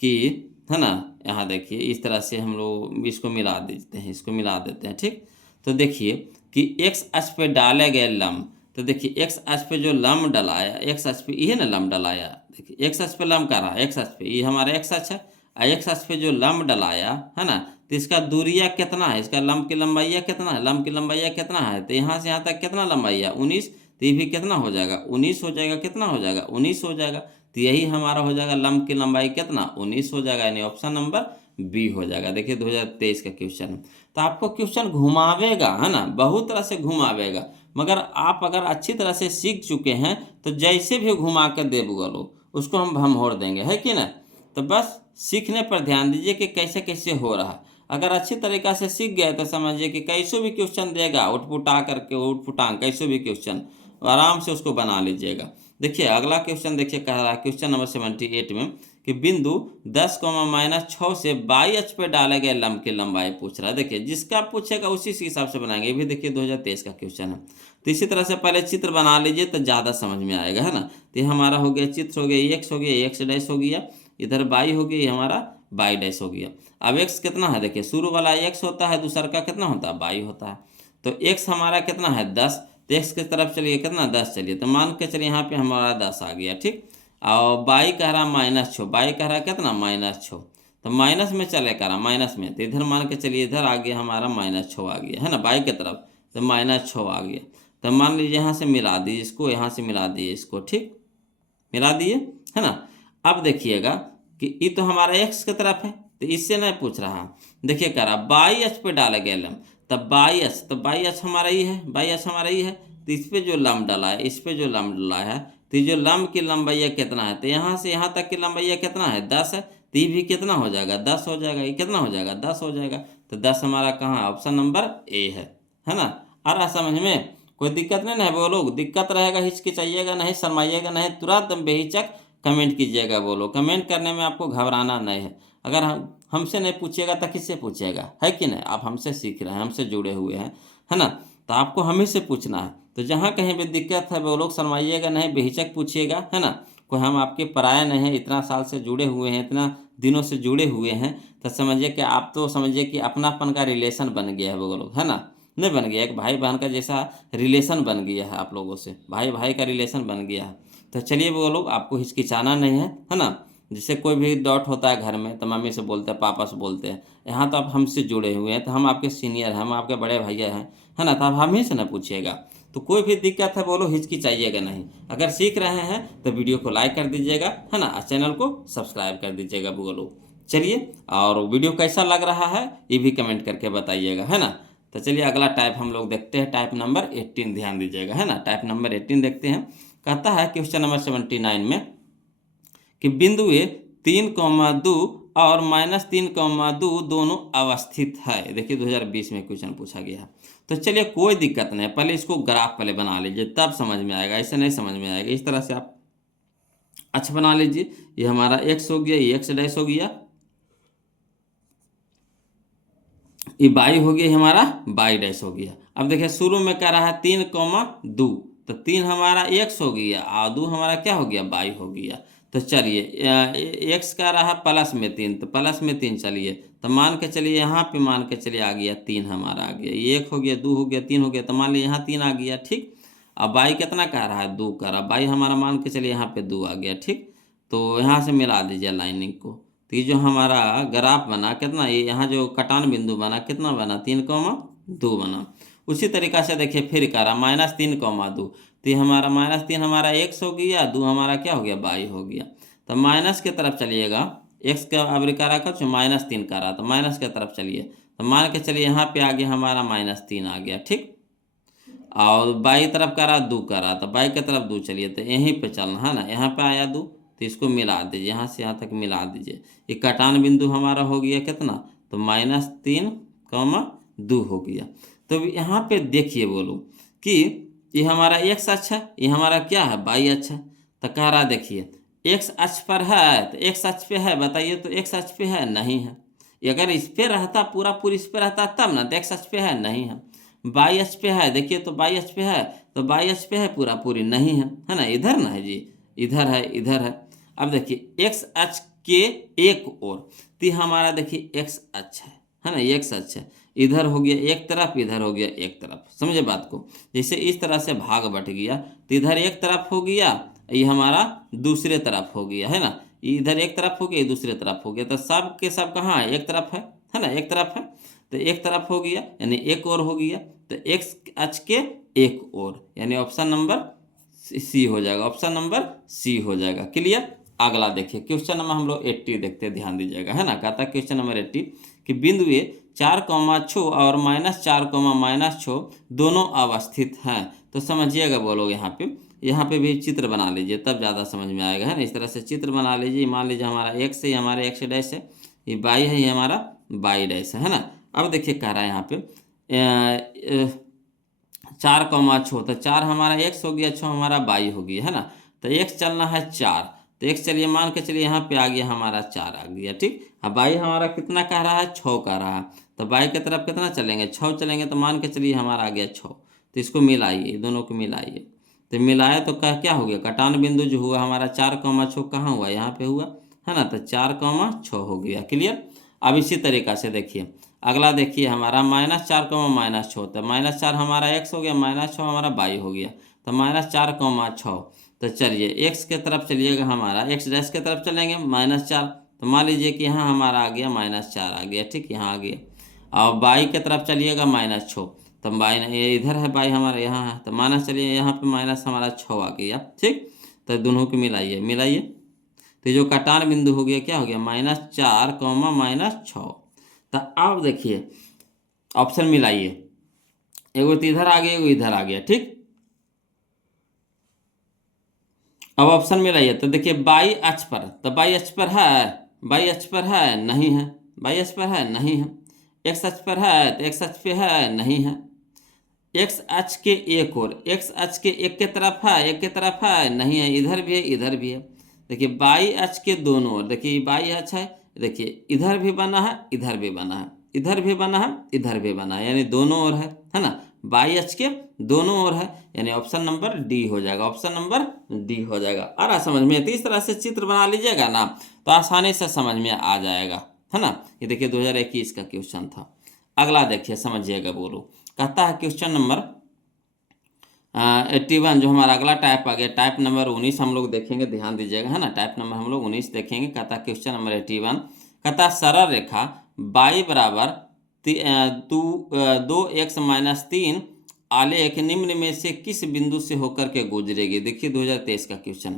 कि है ना, यहाँ देखिए इस तरह से हम लोग इसको मिला देते हैं, इसको मिला देते हैं, ठीक। तो देखिए कि एक्स अक्ष पे डाले गए लंब, तो देखिए एक्स अक्ष पे जो लंब डलाया, एक्स अक्ष पे ये ना लंब डलाया, देखिए एक्स अक्ष पे लंब कर रहा है, एक्स अक्ष पे ये हमारा एक्स अक्ष है, एक्स अक्ष पे जो लंब डलाया है ना, तो इसका दूरिया कितना है, इसका लंब की लंबाइया कितना है, लंब की लंबाइया कितना है, तो यहाँ से यहाँ तक कितना लंबाई है 19, तो ये भी कितना हो जाएगा 19 हो जाएगा, कितना हो जाएगा 19 हो जाएगा। तो यही हमारा हो जाएगा लंब की लंबाई कितना 19 हो जाएगा, यानी ऑप्शन नंबर बी हो जाएगा। देखिए 2023 का क्वेश्चन। तो आपको क्वेश्चन घुमावेगा, है ना, बहुत तरह से घुमावेगा, मगर आप अगर अच्छी तरह से सीख चुके हैं तो जैसे भी घुमा कर दे बोलो उसको हम भमोड़ देंगे, है कि ना। तो बस सीखने पर ध्यान दीजिए कि कैसे कैसे हो रहा है। अगर अच्छी तरीक़ा से सीख गए तो समझिए कि कैसे भी क्वेश्चन देगा उठपुटा करके, उठपुटांग कैसे भी क्वेश्चन आराम से उसको बना लीजिएगा। देखिए अगला क्वेश्चन देखिए, कह रहा है क्वेश्चन नंबर 78 में कि बिंदु 10,-6 से बाई अक्ष पे डाले गए लंब की लंबाई पूछ रहा है। देखिए जिसका पूछेगा उसी के हिसाब से बनाएंगे, ये भी देखिए 2023 का क्वेश्चन है। तो इसी तरह से पहले चित्र बना लीजिए तो ज़्यादा समझ में आएगा, है ना। तो ये हमारा हो गया चित्र, हो गया एक्स, हो गया एक्स डैश हो गया, इधर बाई हो गया, ये हमारा बाई डैश हो गया। अब एक्स कितना है, देखिए शुरू वाला एक्स होता है, दूसरा का कितना होता है बाई होता है। तो एक्स हमारा कितना है 10, तो एक्स की तरफ चलिए कितना 10 चलिए, तो मान के चलिए यहाँ पे हमारा 10 आ गया, ठीक। और बाई कह रहा -6, बाई कह रहा कितना -6, तो माइनस में चले कह रहा माइनस में, तो इधर मान के चलिए इधर आ गया हमारा -6 आ गया, है ना, बाई की तरफ, तो -6 आ गया। तो मान लीजिए यहाँ से मिला दीजिए इसको, यहाँ से मिला दिए इसको, ठीक, मिला दिए, है ना। अब देखिएगा कि ये तो हमारा एक्स की तरफ है, तो इससे नहीं पूछ रहा। देखिए कह रहा बाई अक्ष पे डाला गया लंब, तब बाई अक्ष, तो बाई अक्ष हमारा ये है, बाई अक्ष हमारा ये है, तो इस पे जो लंब डला है, इस पे जो लंब डला है, तो ये जो लंब की लंबाई कितना है, तो यहाँ से यहाँ तक की लंबाई कितना है 10 है, तो ये भी कितना हो जाएगा 10 हो जाएगा, ये कितना हो जाएगा 10 हो जाएगा। तो 10 हमारा कहाँ है, ऑप्शन नंबर ए है ना। आ रहा समझ में, कोई दिक्कत नहीं है बोलो, दिक्कत रहेगा हिचकिचाइएगा नहीं, शर्माइएगा नहीं, तुरंत बेहिचक कमेंट कीजिएगा बोलो। कमेंट करने में आपको घबराना नहीं है। अगर हमसे नहीं पूछिएगा तो किससे पूछिएगा, है कि नहीं। आप हमसे सीख रहे हैं, हमसे जुड़े हुए हैं, है ना, तो आपको हमें से पूछना है। तो जहाँ कहीं भी दिक्कत है वो लोग शर्माइएगा नहीं, बेहिचक पूछिएगा, है ना। कोई हम आपके पराये नहीं हैं, इतना साल से जुड़े हुए हैं, इतना दिनों से जुड़े हुए हैं, तो समझिए कि आप तो समझिए कि अपनापन का रिलेशन बन गया है वो लोग, है ना, नहीं बन गया, एक भाई बहन का जैसा रिलेशन बन गया है आप लोगों से, भाई भाई का रिलेशन बन गया है। तो चलिए वो लोग, आपको हिचकिचाना नहीं है ना। जैसे कोई भी डाउट होता है घर में तो मम्मी से बोलते हैं, पापा से बोलते हैं, यहाँ तो आप हमसे जुड़े हुए हैं, तो हम आपके सीनियर हैं, हम आपके बड़े भैया हैं, है ना, तो आप हम ही से ना पूछिएगा। तो कोई भी दिक्कत है बोलो, हिचकिचाइएगा नहीं। अगर सीख रहे हैं तो वीडियो को लाइक कर दीजिएगा, है ना, और चैनल को सब्सक्राइब कर दीजिएगा बोलो। चलिए, और वीडियो कैसा लग रहा है ये भी कमेंट करके बताइएगा, है ना। तो चलिए अगला टाइप हम लोग देखते हैं, टाइप नंबर 18, ध्यान दीजिएगा, है ना, टाइप नंबर 18 देखते हैं। कहता है क्वेश्चन नंबर 79 में कि बिंदु ए 3,2 और -3,2 दोनों अवस्थित है। देखिए 2020 में क्वेश्चन पूछा गया है। तो चलिए कोई दिक्कत नहीं, पहले इसको ग्राफ पहले बना लीजिए तब समझ में आएगा, ऐसे नहीं समझ में आएगा। इस तरह से आप अच्छा बना लीजिए, ये हमारा एक्स हो गया, ये एक्स डैश हो गया, ये बाई हो गया, हमारा बाई डैश हो गया। अब देखिए शुरू में कह रहा है 3,2, तो 3 हमारा एक्स हो गया और 2 हमारा क्या हो गया बाई हो गया। तो चलिए एक्स का रहा प्लस में 3, तो प्लस में 3 चलिए, तो मान के चलिए यहाँ पे मान के चलिए आ गया 3 हमारा आ गया, ये 1 हो गया, 2 हो गया, 3 हो गया, तो मान लीजिए यहाँ 3 आ गया, ठीक। अब बाई कितना कह रहा है 2 कह रहा, बाई हमारा मान के चलिए यहाँ पे 2 आ गया, ठीक। तो यहाँ से मिला दीजिए लाइनिंग को, तो ये जो हमारा ग्राफ बना कितना, ये यहाँ जो कटान बिंदु बना कितना बना, 3,2 बना। उसी तरीक़ा से देखिए फिर करा -3,2, तो ये हमारा -3 हमारा x हो गया, 2 हमारा क्या हो गया, y हो गया। तो माइनस की तरफ चलिएगा, x का अब करा कर -3 करा, तो माइनस की तरफ चलिए, तो मान के चलिए यहाँ पे आ गया हमारा -3 आ गया, ठीक। और बाई तरफ करा 2 करा, तो बाई की तरफ 2 चलिए, तो यहीं पे चलना है ना, यहाँ पे आया 2, तो इसको मिला दीजिए, यहाँ से यहाँ तक मिला दीजिए। ये कटान बिंदु हमारा हो गया कितना, तो -3,2 हो गया। तो यहाँ पे देखिए बोलो कि ये हमारा x अक्ष है, ये हमारा क्या है, y अक्ष है। तो कह रहा देखिए x अक्ष पर है, तो x अक्ष पे है, बताइए तो x अक्ष पे है, नहीं है। अगर इस पे रहता पूरा इस पे रहता तब ना, तो x अक्ष पे है, नहीं है। y अक्ष पे है, देखिए तो y अक्ष पे है, तो y अक्ष पे है पूरी नहीं है ना, इधर ना है जी, इधर है, इधर है। अब देखिए x अक्ष के एक ओर, तो हमारा देखिए x अक्ष है ना, x अक्ष है, इधर हो गया एक तरफ, इधर हो गया एक तरफ, समझे बात को। जैसे इस तरह से भाग बट गया, तो इधर एक तरफ हो गया, ये हमारा दूसरे तरफ हो गया, है ना, इधर एक तरफ हो गया, दूसरे तरफ हो गया, तो सब के सब कहाँ है, एक तरफ है ना, एक तरफ है, तो एक तरफ हो गया यानी एक और हो गया, तो एक्स अक्ष के एक और, यानी ऑप्शन नंबर सी हो जाएगा, ऑप्शन नंबर सी हो जाएगा। क्लियर। अगला देखिए क्वेश्चन नंबर हम लोग 80 देखते हैं, ध्यान दीजिएगा, है ना। कहता है क्वेश्चन नंबर 80 कि बिंदु ए 4,6 और -4,6 दोनों अवस्थित हैं। तो समझिएगा बोलो, यहाँ पे भी चित्र बना लीजिए, तब ज़्यादा समझ में आएगा, है ना। इस तरह से चित्र बना लीजिए। मान लीजिए हमारा एक्स है, हमारा एक्स डैश है, ये बाई है, ये हमारा बाई डैश है ना। अब देखिए कह रहा है यहाँ पे 4,6, तो 4 हमारा एक्स हो गया, 6 हमारा बाई हो गया, है ना। तो एक्स चलना है 4, तो एक्स चलिए मान के चलिए यहाँ पे आ गया हमारा 4 आ गया, ठीक। अब बाई हमारा कितना कह रहा है, 6 कह रहा है, तो बाई की तरफ कितना चलेंगे, 6 चलेंगे, तो मान के चलिए हमारा आ गया 6। तो इसको मिलाइए, दोनों को मिलाइए, तो मिलाए तो क्या हो गया, कटान बिंदु जो हुआ हमारा 4,6 कहाँ हुआ, यहाँ पे हुआ, है ना। तो 4,6 हो गया। क्लियर। अब इसी तरीक़ा से देखिए अगला, देखिए हमारा -4, -6, तो -4 हमारा एक्स हो गया, -6 हमारा बाई हो गया, तो -4,6। तो चलिए एक्स के तरफ चलिएगा, हमारा एक्स डैश के तरफ चलेंगे -4, तो मान लीजिए कि यहाँ हमारा आ गया -4 आ गया, ठीक, यहाँ आ गया। और बाई की तरफ चलिएगा -6, तो बाई ये इधर है, बाई हमारा यहाँ है, तो माइनस चलिए यहाँ पे माइनस हमारा 6 आ गया, ठीक। तो दोनों को मिलाइए, तो जो कटान बिंदु हो गया क्या हो गया, -4, -6। तो अब देखिए ऑप्शन मिलाइए, एगो तो इधर आ गया, एगो इधर आ गया, ठीक। अब ऑप्शन मिलाइए, तो देखिए बाई अक्ष पर, तो बाई अक्ष पर है, बाई अक्ष पर है, नहीं है, बाई अक्ष पर है, नहीं है। एक्स अक्ष पर है, तो एक्स अक्ष पे है, नहीं है। एक्स अक्ष के एक और, एक्स अक्ष के एक के तरफ है, एक के तरफ है, नहीं है, इधर भी है, इधर भी है। देखिए बाई अक्ष के दोनों ओर, देखिए बाई अक्ष है, देखिए इधर भी बना है, इधर भी बना है, इधर भी बना है, इधर भी बना है, यानी दोनों ओर है ना। बाई अक्ष के दोनों ओर है, यानी ऑप्शन नंबर डी हो जाएगा, ऑप्शन नंबर डी हो जाएगा। आ रहा समझ में। तो इस तरह से चित्र बना लीजिएगा ना, तो आसानी से समझ में आ जाएगा, है ना। ये देखिए 2021 का क्वेश्चन था। अगला देखिए समझिएगा, बोलो। कहता है क्वेश्चन नंबर 81, जो हमारा अगला टाइप आ गया, टाइप नंबर 19 हम लोग देखेंगे, ध्यान दीजिएगा, है ना। टाइप नंबर हम लोग 19 देखेंगे। कहता है क्वेश्चन नंबर 81, कहता है सरल रेखा y बराबर 2x-3 आलेख निम्न में से किस बिंदु से होकर के गुजरेगी। देखिए 2023 का क्वेश्चन।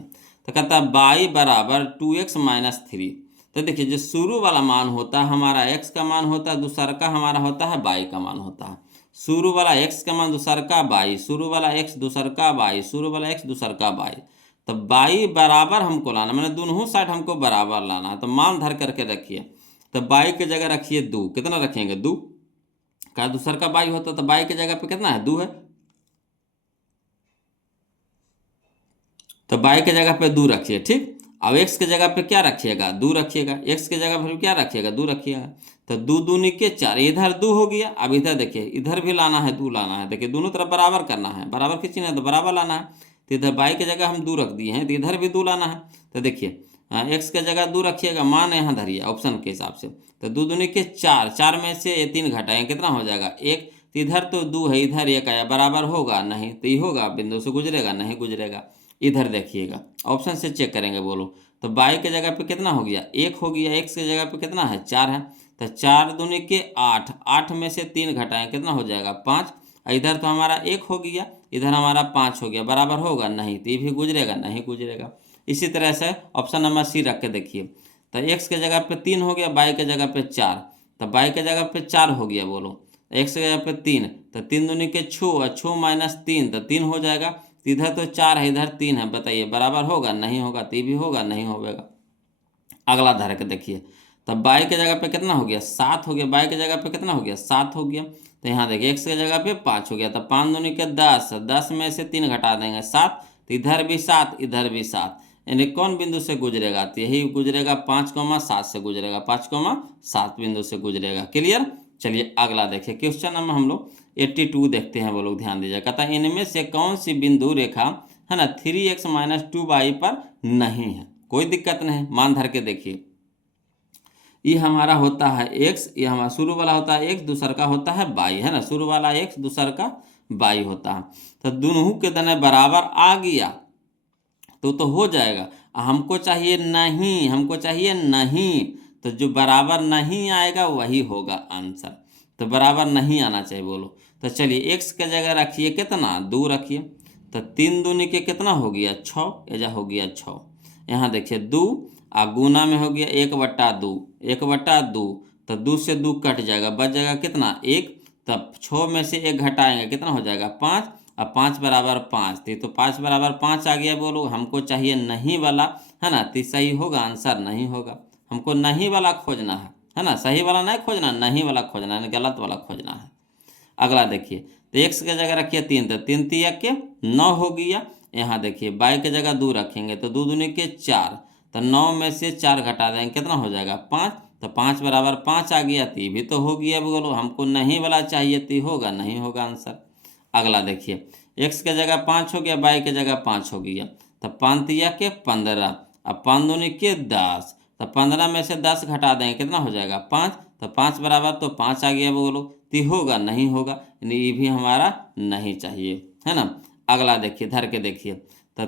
तो कहता है y बराबर 2x-3। तो देखिए जो शुरू वाला मान होता है हमारा x का मान होता है, दूसरा का हमारा होता है y का मान होता है। शुरू वाला x का मान, दूसरा का y, शुरू वाला x, दूसरा का y, शुरू वाला x, दूसरा का y। तो y बराबर हमको लाना, मैंने दोनों साइड हमको बराबर लाना है। तो मान धर करके रखिए, तो y की जगह रखिए 2, कितना रखेंगे 2 का, दूसरा का y होता तो y की जगह पे कितना है 2 है, तो y की जगह पे 2 रखिए, ठीक। अब x की जगह पे क्या रखिएगा, 2 रखिएगा, x की जगह पर क्या रखिएगा 2 रखिएगा। तो 2 दूनी के 4, इधर 2 हो गया। अब इधर देखिए, इधर भी लाना है 2 लाना है, देखिए दोनों तरफ बराबर करना है, बराबर की चिन्ह है तो बराबर लाना है। तो इधर y की जगह हम 2 रख दिए हैं, तो इधर भी 2 लाना है। तो देखिए x की जगह 2 रखिएगा, मान यहाँ धरिए ऑप्शन के हिसाब से। तो 2 दूनी के 4, 4 में से 3 घटाएं, कितना हो जाएगा 1। तो इधर तो 2 है, इधर 1 आया, बराबर होगा नहीं, तो ये होगा बिंदु से गुजरेगा, नहीं गुजरेगा। इधर देखिएगा, ऑप्शन से चेक करेंगे बोलो। तो बाई के जगह पे कितना हो गया, 1 हो गया, एक्स के जगह पे कितना है, 4 है। तो 4 दूनी के 8, 8 में से 3 घटाएं कितना हो जाएगा, 5। इधर तो हमारा 1 हो गया, इधर हमारा 5 हो गया, बराबर होगा नहीं, तो ये भी गुजरेगा नहीं गुजरेगा। इसी तरह से ऑप्शन नंबर सी रख के देखिए। तो एक्स के जगह पे 3 हो गया, बाई के जगह पे 4, तो बाई के जगह पे 4 हो गया बोलो, एक्स के जगह पे 3, तो 3 दूनी के 6, 6 माइनस 3 तो 3 हो जाएगा। तो इधर तो 4 है, इधर 3 है, बताइए बराबर होगा नहीं होगा, तो ये भी होगा नहीं होगा। अगला धर के देखिए। तब बाई के जगह पे कितना हो गया, 7 हो गया, बाई के जगह पे कितना हो गया, 7 हो गया। तो यहाँ देखिए एक्स के जगह पे 5 हो गया, तो 5 दूनी के 10, 10 में से 3 घटा देंगे 7, तो इधर भी 7 इधर भी 7, यानी कौन बिंदु से गुजरेगा, तो यही गुजरेगा 5,7 से गुजरेगा, 5,7 बिंदु से गुजरेगा। क्लियर। चलिए अगला देखिए, क्वेश्चन नंबर हम लोग 82 देखते हैं, वो लोग ध्यान दीजिए। कहता है इनमें से कौन सी बिंदु रेखा है ना 3x - 2y पर नहीं है। कोई दिक्कत नहीं, मान धर के देखिए। ये हमारा होता है x, ये हमारा शुरू वाला होता है x, दूसर का होता है y, है ना, शुरू वाला x, दूसर का y होता है। तो दोनों के दने बराबर आ गया तो हो जाएगा। हमको चाहिए नहीं, हमको चाहिए नहीं, तो जो बराबर नहीं आएगा वही होगा आंसर। तो बराबर नहीं आना चाहिए बोलो। तो चलिए x के जगह रखिए कितना, 2 रखिए। तो 3 दूनी के कितना हो गया, 6, एजा हो गया 6। यहाँ देखिए 2 आ गुना में हो गया 1/2, 1/2, तो 2 से 2 कट जाएगा, बच जाएगा कितना, 1। तब 6 में से 1 घटाएंगे कितना हो जाएगा, 5। अब 5 बराबर 5, तो 5 बराबर 5 आ गया बोलो। हमको चाहिए नहीं वाला, है ना, तो सही होगा आंसर नहीं होगा। हमको नहीं वाला खोजना है ना, सही वाला नहीं खोजना, नहीं वाला खोजना है, गलत वाला खोजना है। अगला देखिए, तो एक्स के जगह रखिए 3, तो 3 तिया के 9 हो गया। यहाँ देखिए बाई के जगह 2 रखेंगे, तो 2 दूनी के 4, तो 9 में से 4 घटा देंगे कितना हो जाएगा, 5। तो 5 बराबर 5 आ गया, तो ये भी तो हो गया बोलो। हमको नहीं वाला चाहिए, तो होगा नहीं होगा आंसर। अगला देखिए, एक्स के जगह 5 हो गया, बाई के जगह 5 हो गया, तो 5 तिया के 15, अब 5 दूनी के 10, तो 15 में से 10 घटा देंगे कितना हो जाएगा, 5। तो 5 बराबर तो 5 आ गया बोलो, तो होगा नहीं होगा, यानी ये भी हमारा नहीं चाहिए, है ना। अगला देखिए, धर के देखिए। तो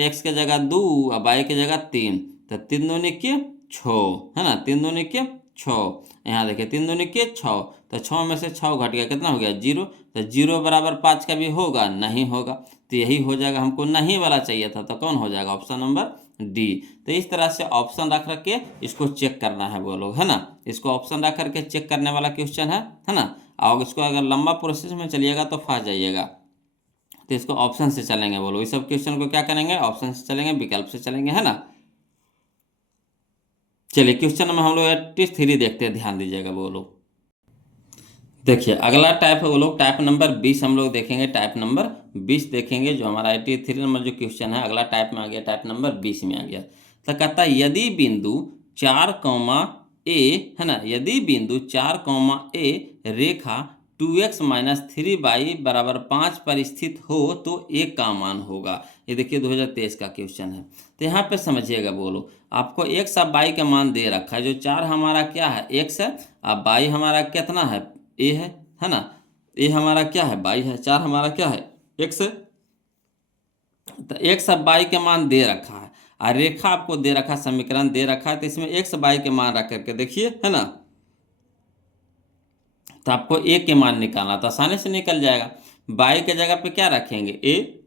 एक्स के जगह 2 और बाई के जगह 3, तो 3 दूनी के 6, है ना, 3 दूनी के 6। यहाँ देखिए 3 दूनी के 6, तो 6 में से 6 घट गया कितना हो गया, 0। तो 0 बराबर 5 का भी होगा नहीं होगा, तो यही हो जाएगा। हमको नहीं वाला चाहिए था, तो कौन हो जाएगा, ऑप्शन नंबर डी। तो इस तरह से ऑप्शन रख रख के इसको चेक करना है वो लोग, है ना। इसको ऑप्शन रख करके चेक करने वाला क्वेश्चन है ना। और इसको अगर लंबा प्रोसेस में चलिएगा तो फंस जाइएगा। तो इसको ऑप्शन से चलेंगे बोलो, इस सब क्वेश्चन को क्या करेंगे, ऑप्शन से चलेंगे, विकल्प से चलेंगे, है ना। चलिए क्वेश्चन में हम लोग 83 देखते हैं, ध्यान दीजिएगा बोलो। देखिए अगला टाइप है वो लोग, टाइप नंबर 20 हम लोग देखेंगे। टाइप नंबर 20 देखेंगे, जो हमारा 83 नंबर जो क्वेश्चन है, अगला टाइप में आ गया, टाइप नंबर 20 में आ गया। तो कहता है यदि बिंदु 4, है ना, यदि बिंदु 4, रेखा 2x - 3y बराबर 5 पर स्थित हो तो एक का मान होगा। ये देखिए 2023 का क्वेश्चन है। तो यहाँ पे समझिएगा बोलो, आपको x और y का मान दे रखा है। जो 4 हमारा क्या है, x है, और y हमारा कितना है, ए है ना। ए हमारा क्या है, बाई है, 4 हमारा क्या है, एक्स है। तो एक्स अब बाई के मान दे रखा है, और रेखा आपको दे रखा, समीकरण दे रखा है, तो इसमें एक्स बाई के मान रख करके देखिए, है ना। तो आपको ए के मान निकालना, तो आसानी से निकल जाएगा। बाई के जगह पे क्या रखेंगे, ए,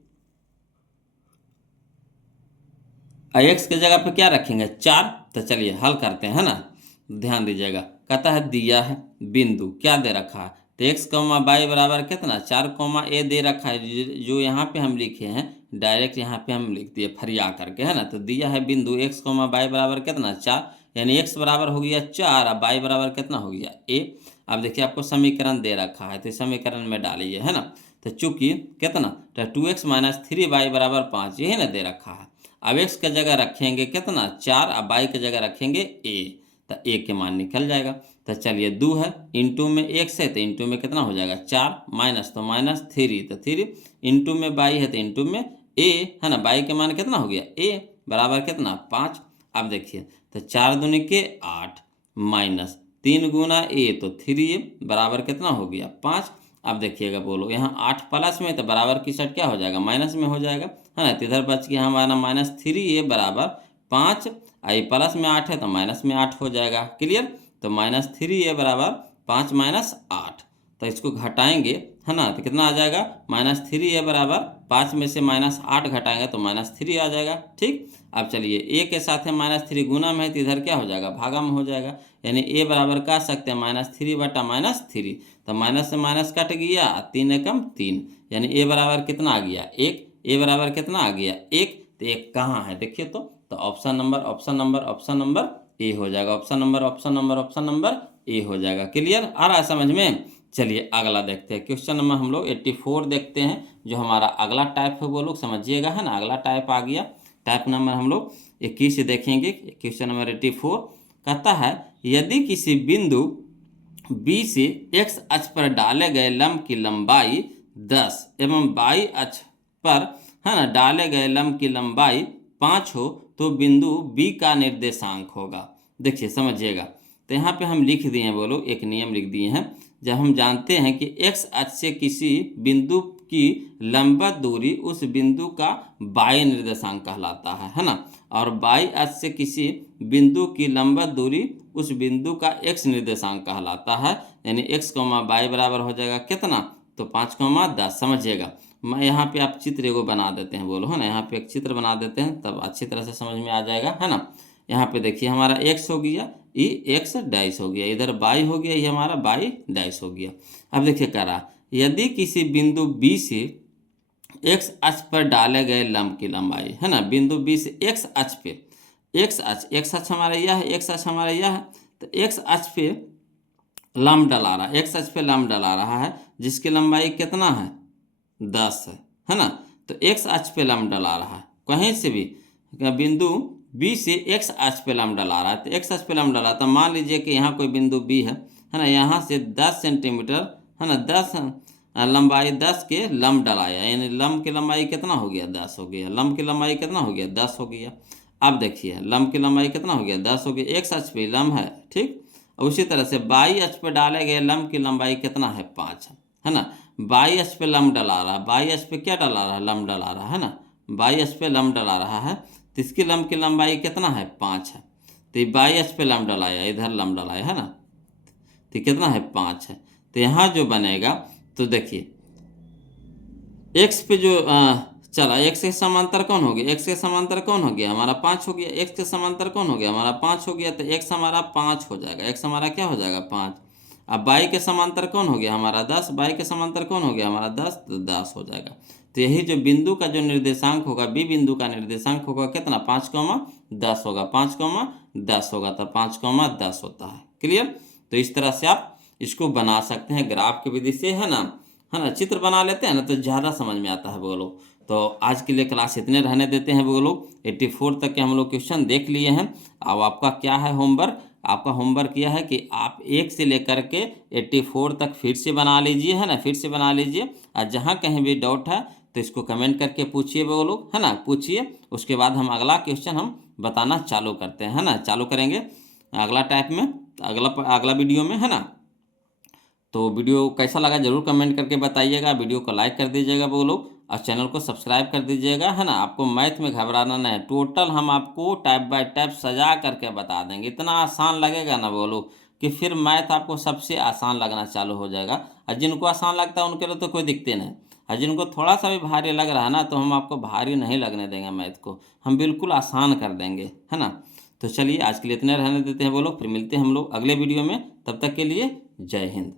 और एक्स के जगह पे क्या रखेंगे, 4। तो चलिए हल करते हैं ना, ध्यान दीजिएगा। कहता है दिया है बिंदु क्या दे रखा है, तो एक्स कॉमा बाई बराबर कितना, 4, दे रखा है, जो यहाँ पे हम लिखे हैं डायरेक्ट यहाँ पे हम लिख दिए फरिया करके, है ना। तो दिया है बिंदु एक्स कॉमा बाई बराबर कितना, 4, यानी एक्स बराबर हो गया 4 और बाई बराबर कितना हो गया, ए। अब देखिए आपको समीकरण दे रखा है, तो समीकरण में डालिए, है ना। तो चूंकि कितना, तो 2x - 3y बराबर 5, यही ना दे रखा है। अब एक्स की जगह रखेंगे कितना, 4, और बाई की जगह रखेंगे ए, तो ए के मान निकल जाएगा। तो चलिए 2 है, इंटू में एक्स है, तो इंटू में कितना हो जाएगा, 4, माइनस तो माइनस 3, तो 3, इंटू में बाई है, तो इंटू में ए, है ना। बाई के मान कितना हो गया, ए बराबर कितना, 5। अब देखिए, तो 4 दूनी के 8, माइनस 3 गुना ए, तो 3 बराबर कितना हो गया, 5। अब देखिएगा बोलो, यहाँ 8 प्लस में तो बराबर की साइड क्या हो जाएगा, माइनस में हो जाएगा, है ना। तो इधर बच गया हमारा -3a बराबर 5, आई प्लस में 8 है तो माइनस में 8 हो जाएगा। क्लियर। तो -3a बराबर 5 - 8, तो इसको घटाएंगे, है ना, तो कितना आ जाएगा, -3a बराबर 5 में से -8 घटाएंगे तो -3 आ जाएगा। ठीक। अब चलिए a के साथ है -3 गुना में है तो इधर क्या हो जाएगा, भागा में हो जाएगा, यानी a बराबर कह सकते हैं -3 बटा -3, तो माइनस से माइनस कट गया, 3 एकम 3, यानी a बराबर कितना आ गया, 1। a बराबर कितना आ गया, 1। तो 1 कहाँ है देखिए, तो ऑप्शन नंबर ए हो जाएगा, ऑप्शन नंबर ए हो जाएगा। क्लियर, आ रहा है समझ में। चलिए अगला देखते हैं, क्वेश्चन नंबर हम लोग 84 देखते हैं, जो हमारा अगला टाइप है वो लोग समझिएगा, है ना। अगला टाइप आ गया, टाइप नंबर हम लोग 21 देखेंगे। क्वेश्चन नंबर 84 कहता है, यदि किसी बिंदु बी से एक्स अक्ष पर डाले गए लंब की लंबाई 10 एवं वाई अक्ष पर, है ना, डाले गए लंब की लंबाई 5 हो तो बिंदु बी का निर्देशांक होगा। देखिए समझिएगा, तो यहाँ पे हम लिख दिए हैं, बोलो एक नियम लिख दिए हैं। जब हम जानते हैं कि एक्स अक्ष से किसी बिंदु की लंबवत दूरी उस बिंदु का वाई निर्देशांक कहलाता है ना, और वाई अक्ष से किसी बिंदु की लंबवत दूरी उस बिंदु का एक्स निर्देशांक कहलाता है, यानी एक्स कॉमा वाई बराबर हो जाएगा कितना, तो 5,10। समझिएगा, मैं यहाँ पे आप चित्र एगो बना देते हैं, बोलो, है ना, यहाँ पे एक चित्र बना देते हैं तब अच्छी तरह से समझ में आ जाएगा, है ना। यहाँ पे देखिए हमारा एक्स हो गया, ये एक्स डैश हो गया, इधर वाई हो गया, ये हमारा वाई डैश हो गया। अब देखिए कह रहा, यदि किसी बिंदु बी से एक्स अक्ष पर डाले गए लंब की लंबाई, है ना, बिंदु बी से एक्स अक्ष पे, एक्स अक्ष हमारा यह है, एक्स अक्ष हमारा यह है, तो एक्स अक्ष पे लंब डला रहा है, एक्स अक्ष पे लंब डला रहा है, जिसकी लंबाई कितना है, 10 है ना। तो एक्स अक्ष पे लंब डला रहा है, कहीं से भी बिंदु बी से एक्स अक्ष पे लंब डला रहा है, तो एक्स अक्ष पे लंब डला, तो मान लीजिए कि यहाँ कोई बिंदु बी है ना, यहाँ से 10 सेंटीमीटर, है ना, 10 लंबाई 10 के लंब डलाया, यानी लंब की लंबाई कितना हो गया, 10 हो गया, लंब की लंबाई कितना हो गया, 10 हो गया। अब देखिए लंब की लंबाई कितना हो गया, 10 हो गया, एक्स अक्ष पे लंब है, ठीक। उसी तरह से वाई अक्ष पे डाले गए लंब की लंबाई कितना है, 5 है ना। वाई अक्ष पे लंब डला रहा है, वाई अक्ष पे क्या डला रहा है, लंब डला रहा है ना, वाई अक्ष पे लंब डला रहा है, तो इसकी लंब की लंबाई कितना है, 5 है। तो वाई अक्ष पे लंब डलाया, इधर लंब डलाया, है ना, तो कितना है, 5 है। तो यहाँ जो बनेगा, तो देखिए एक्स पे जो चला, एक्स के समांतर कौन हो गया, एक्स के समांतर कौन हो गया, हमारा 5 हो गया, एक्स के समांतर कौन हो गया, हमारा 5 हो गया, तो एक्स हमारा 5 हो जाएगा, एक्स हमारा क्या हो जाएगा, 5। अब वाई के समांतर कौन हो गया, हमारा 10, वाई के समांतर कौन हो गया, हमारा 10, तो 10 हो जाएगा। तो यही जो बिंदु का जो निर्देशांक होगा, बी बिंदु का निर्देशांक होगा कितना, 5,10 होगा, 5,10 होगा, तो 5,10 होता है। क्लियर। तो इस तरह से आप इसको बना सकते हैं ग्राफ की विधि से, है ना, चित्र बना लेते हैं ना, तो ज़्यादा समझ में आता है बोलो। तो आज के लिए क्लास इतने रहने देते हैं बोलो, 84 तक के हम लोग क्वेश्चन देख लिए हैं। अब आपका क्या है होमवर्क, आपका होमवर्क यह है कि आप 1 से लेकर के 84 तक फिर से बना लीजिए, है ना, फिर से बना लीजिए, और जहाँ कहीं भी डाउट है तो इसको कमेंट करके पूछिए बोलो, है ना, पूछिए। उसके बाद हम अगला क्वेश्चन हम बताना चालू करते हैं, है ना, चालू करेंगे अगला टाइप में, अगला वीडियो में, है ना। तो वीडियो कैसा लगा जरूर कमेंट करके बताइएगा, वीडियो को लाइक कर दीजिएगा बोलो, और चैनल को सब्सक्राइब कर दीजिएगा, है ना। आपको मैथ में घबराना नहीं, टोटल हम आपको टाइप बाय टाइप सजा करके बता देंगे, इतना आसान लगेगा ना बोलो कि फिर मैथ आपको सबसे आसान लगना चालू हो जाएगा। और जिनको आसान लगता है उनके लिए तो कोई दिक्कत नहीं, और जिनको थोड़ा सा भी भारी लग रहा है ना, तो हम आपको भारी नहीं लगने देंगे, मैथ को हम बिल्कुल आसान कर देंगे, है ना। तो चलिए आज के लिए इतने रहने देते हैं बोलो, फिर मिलते हैं हम लोग अगले वीडियो में, तब तक के लिए जय हिंद।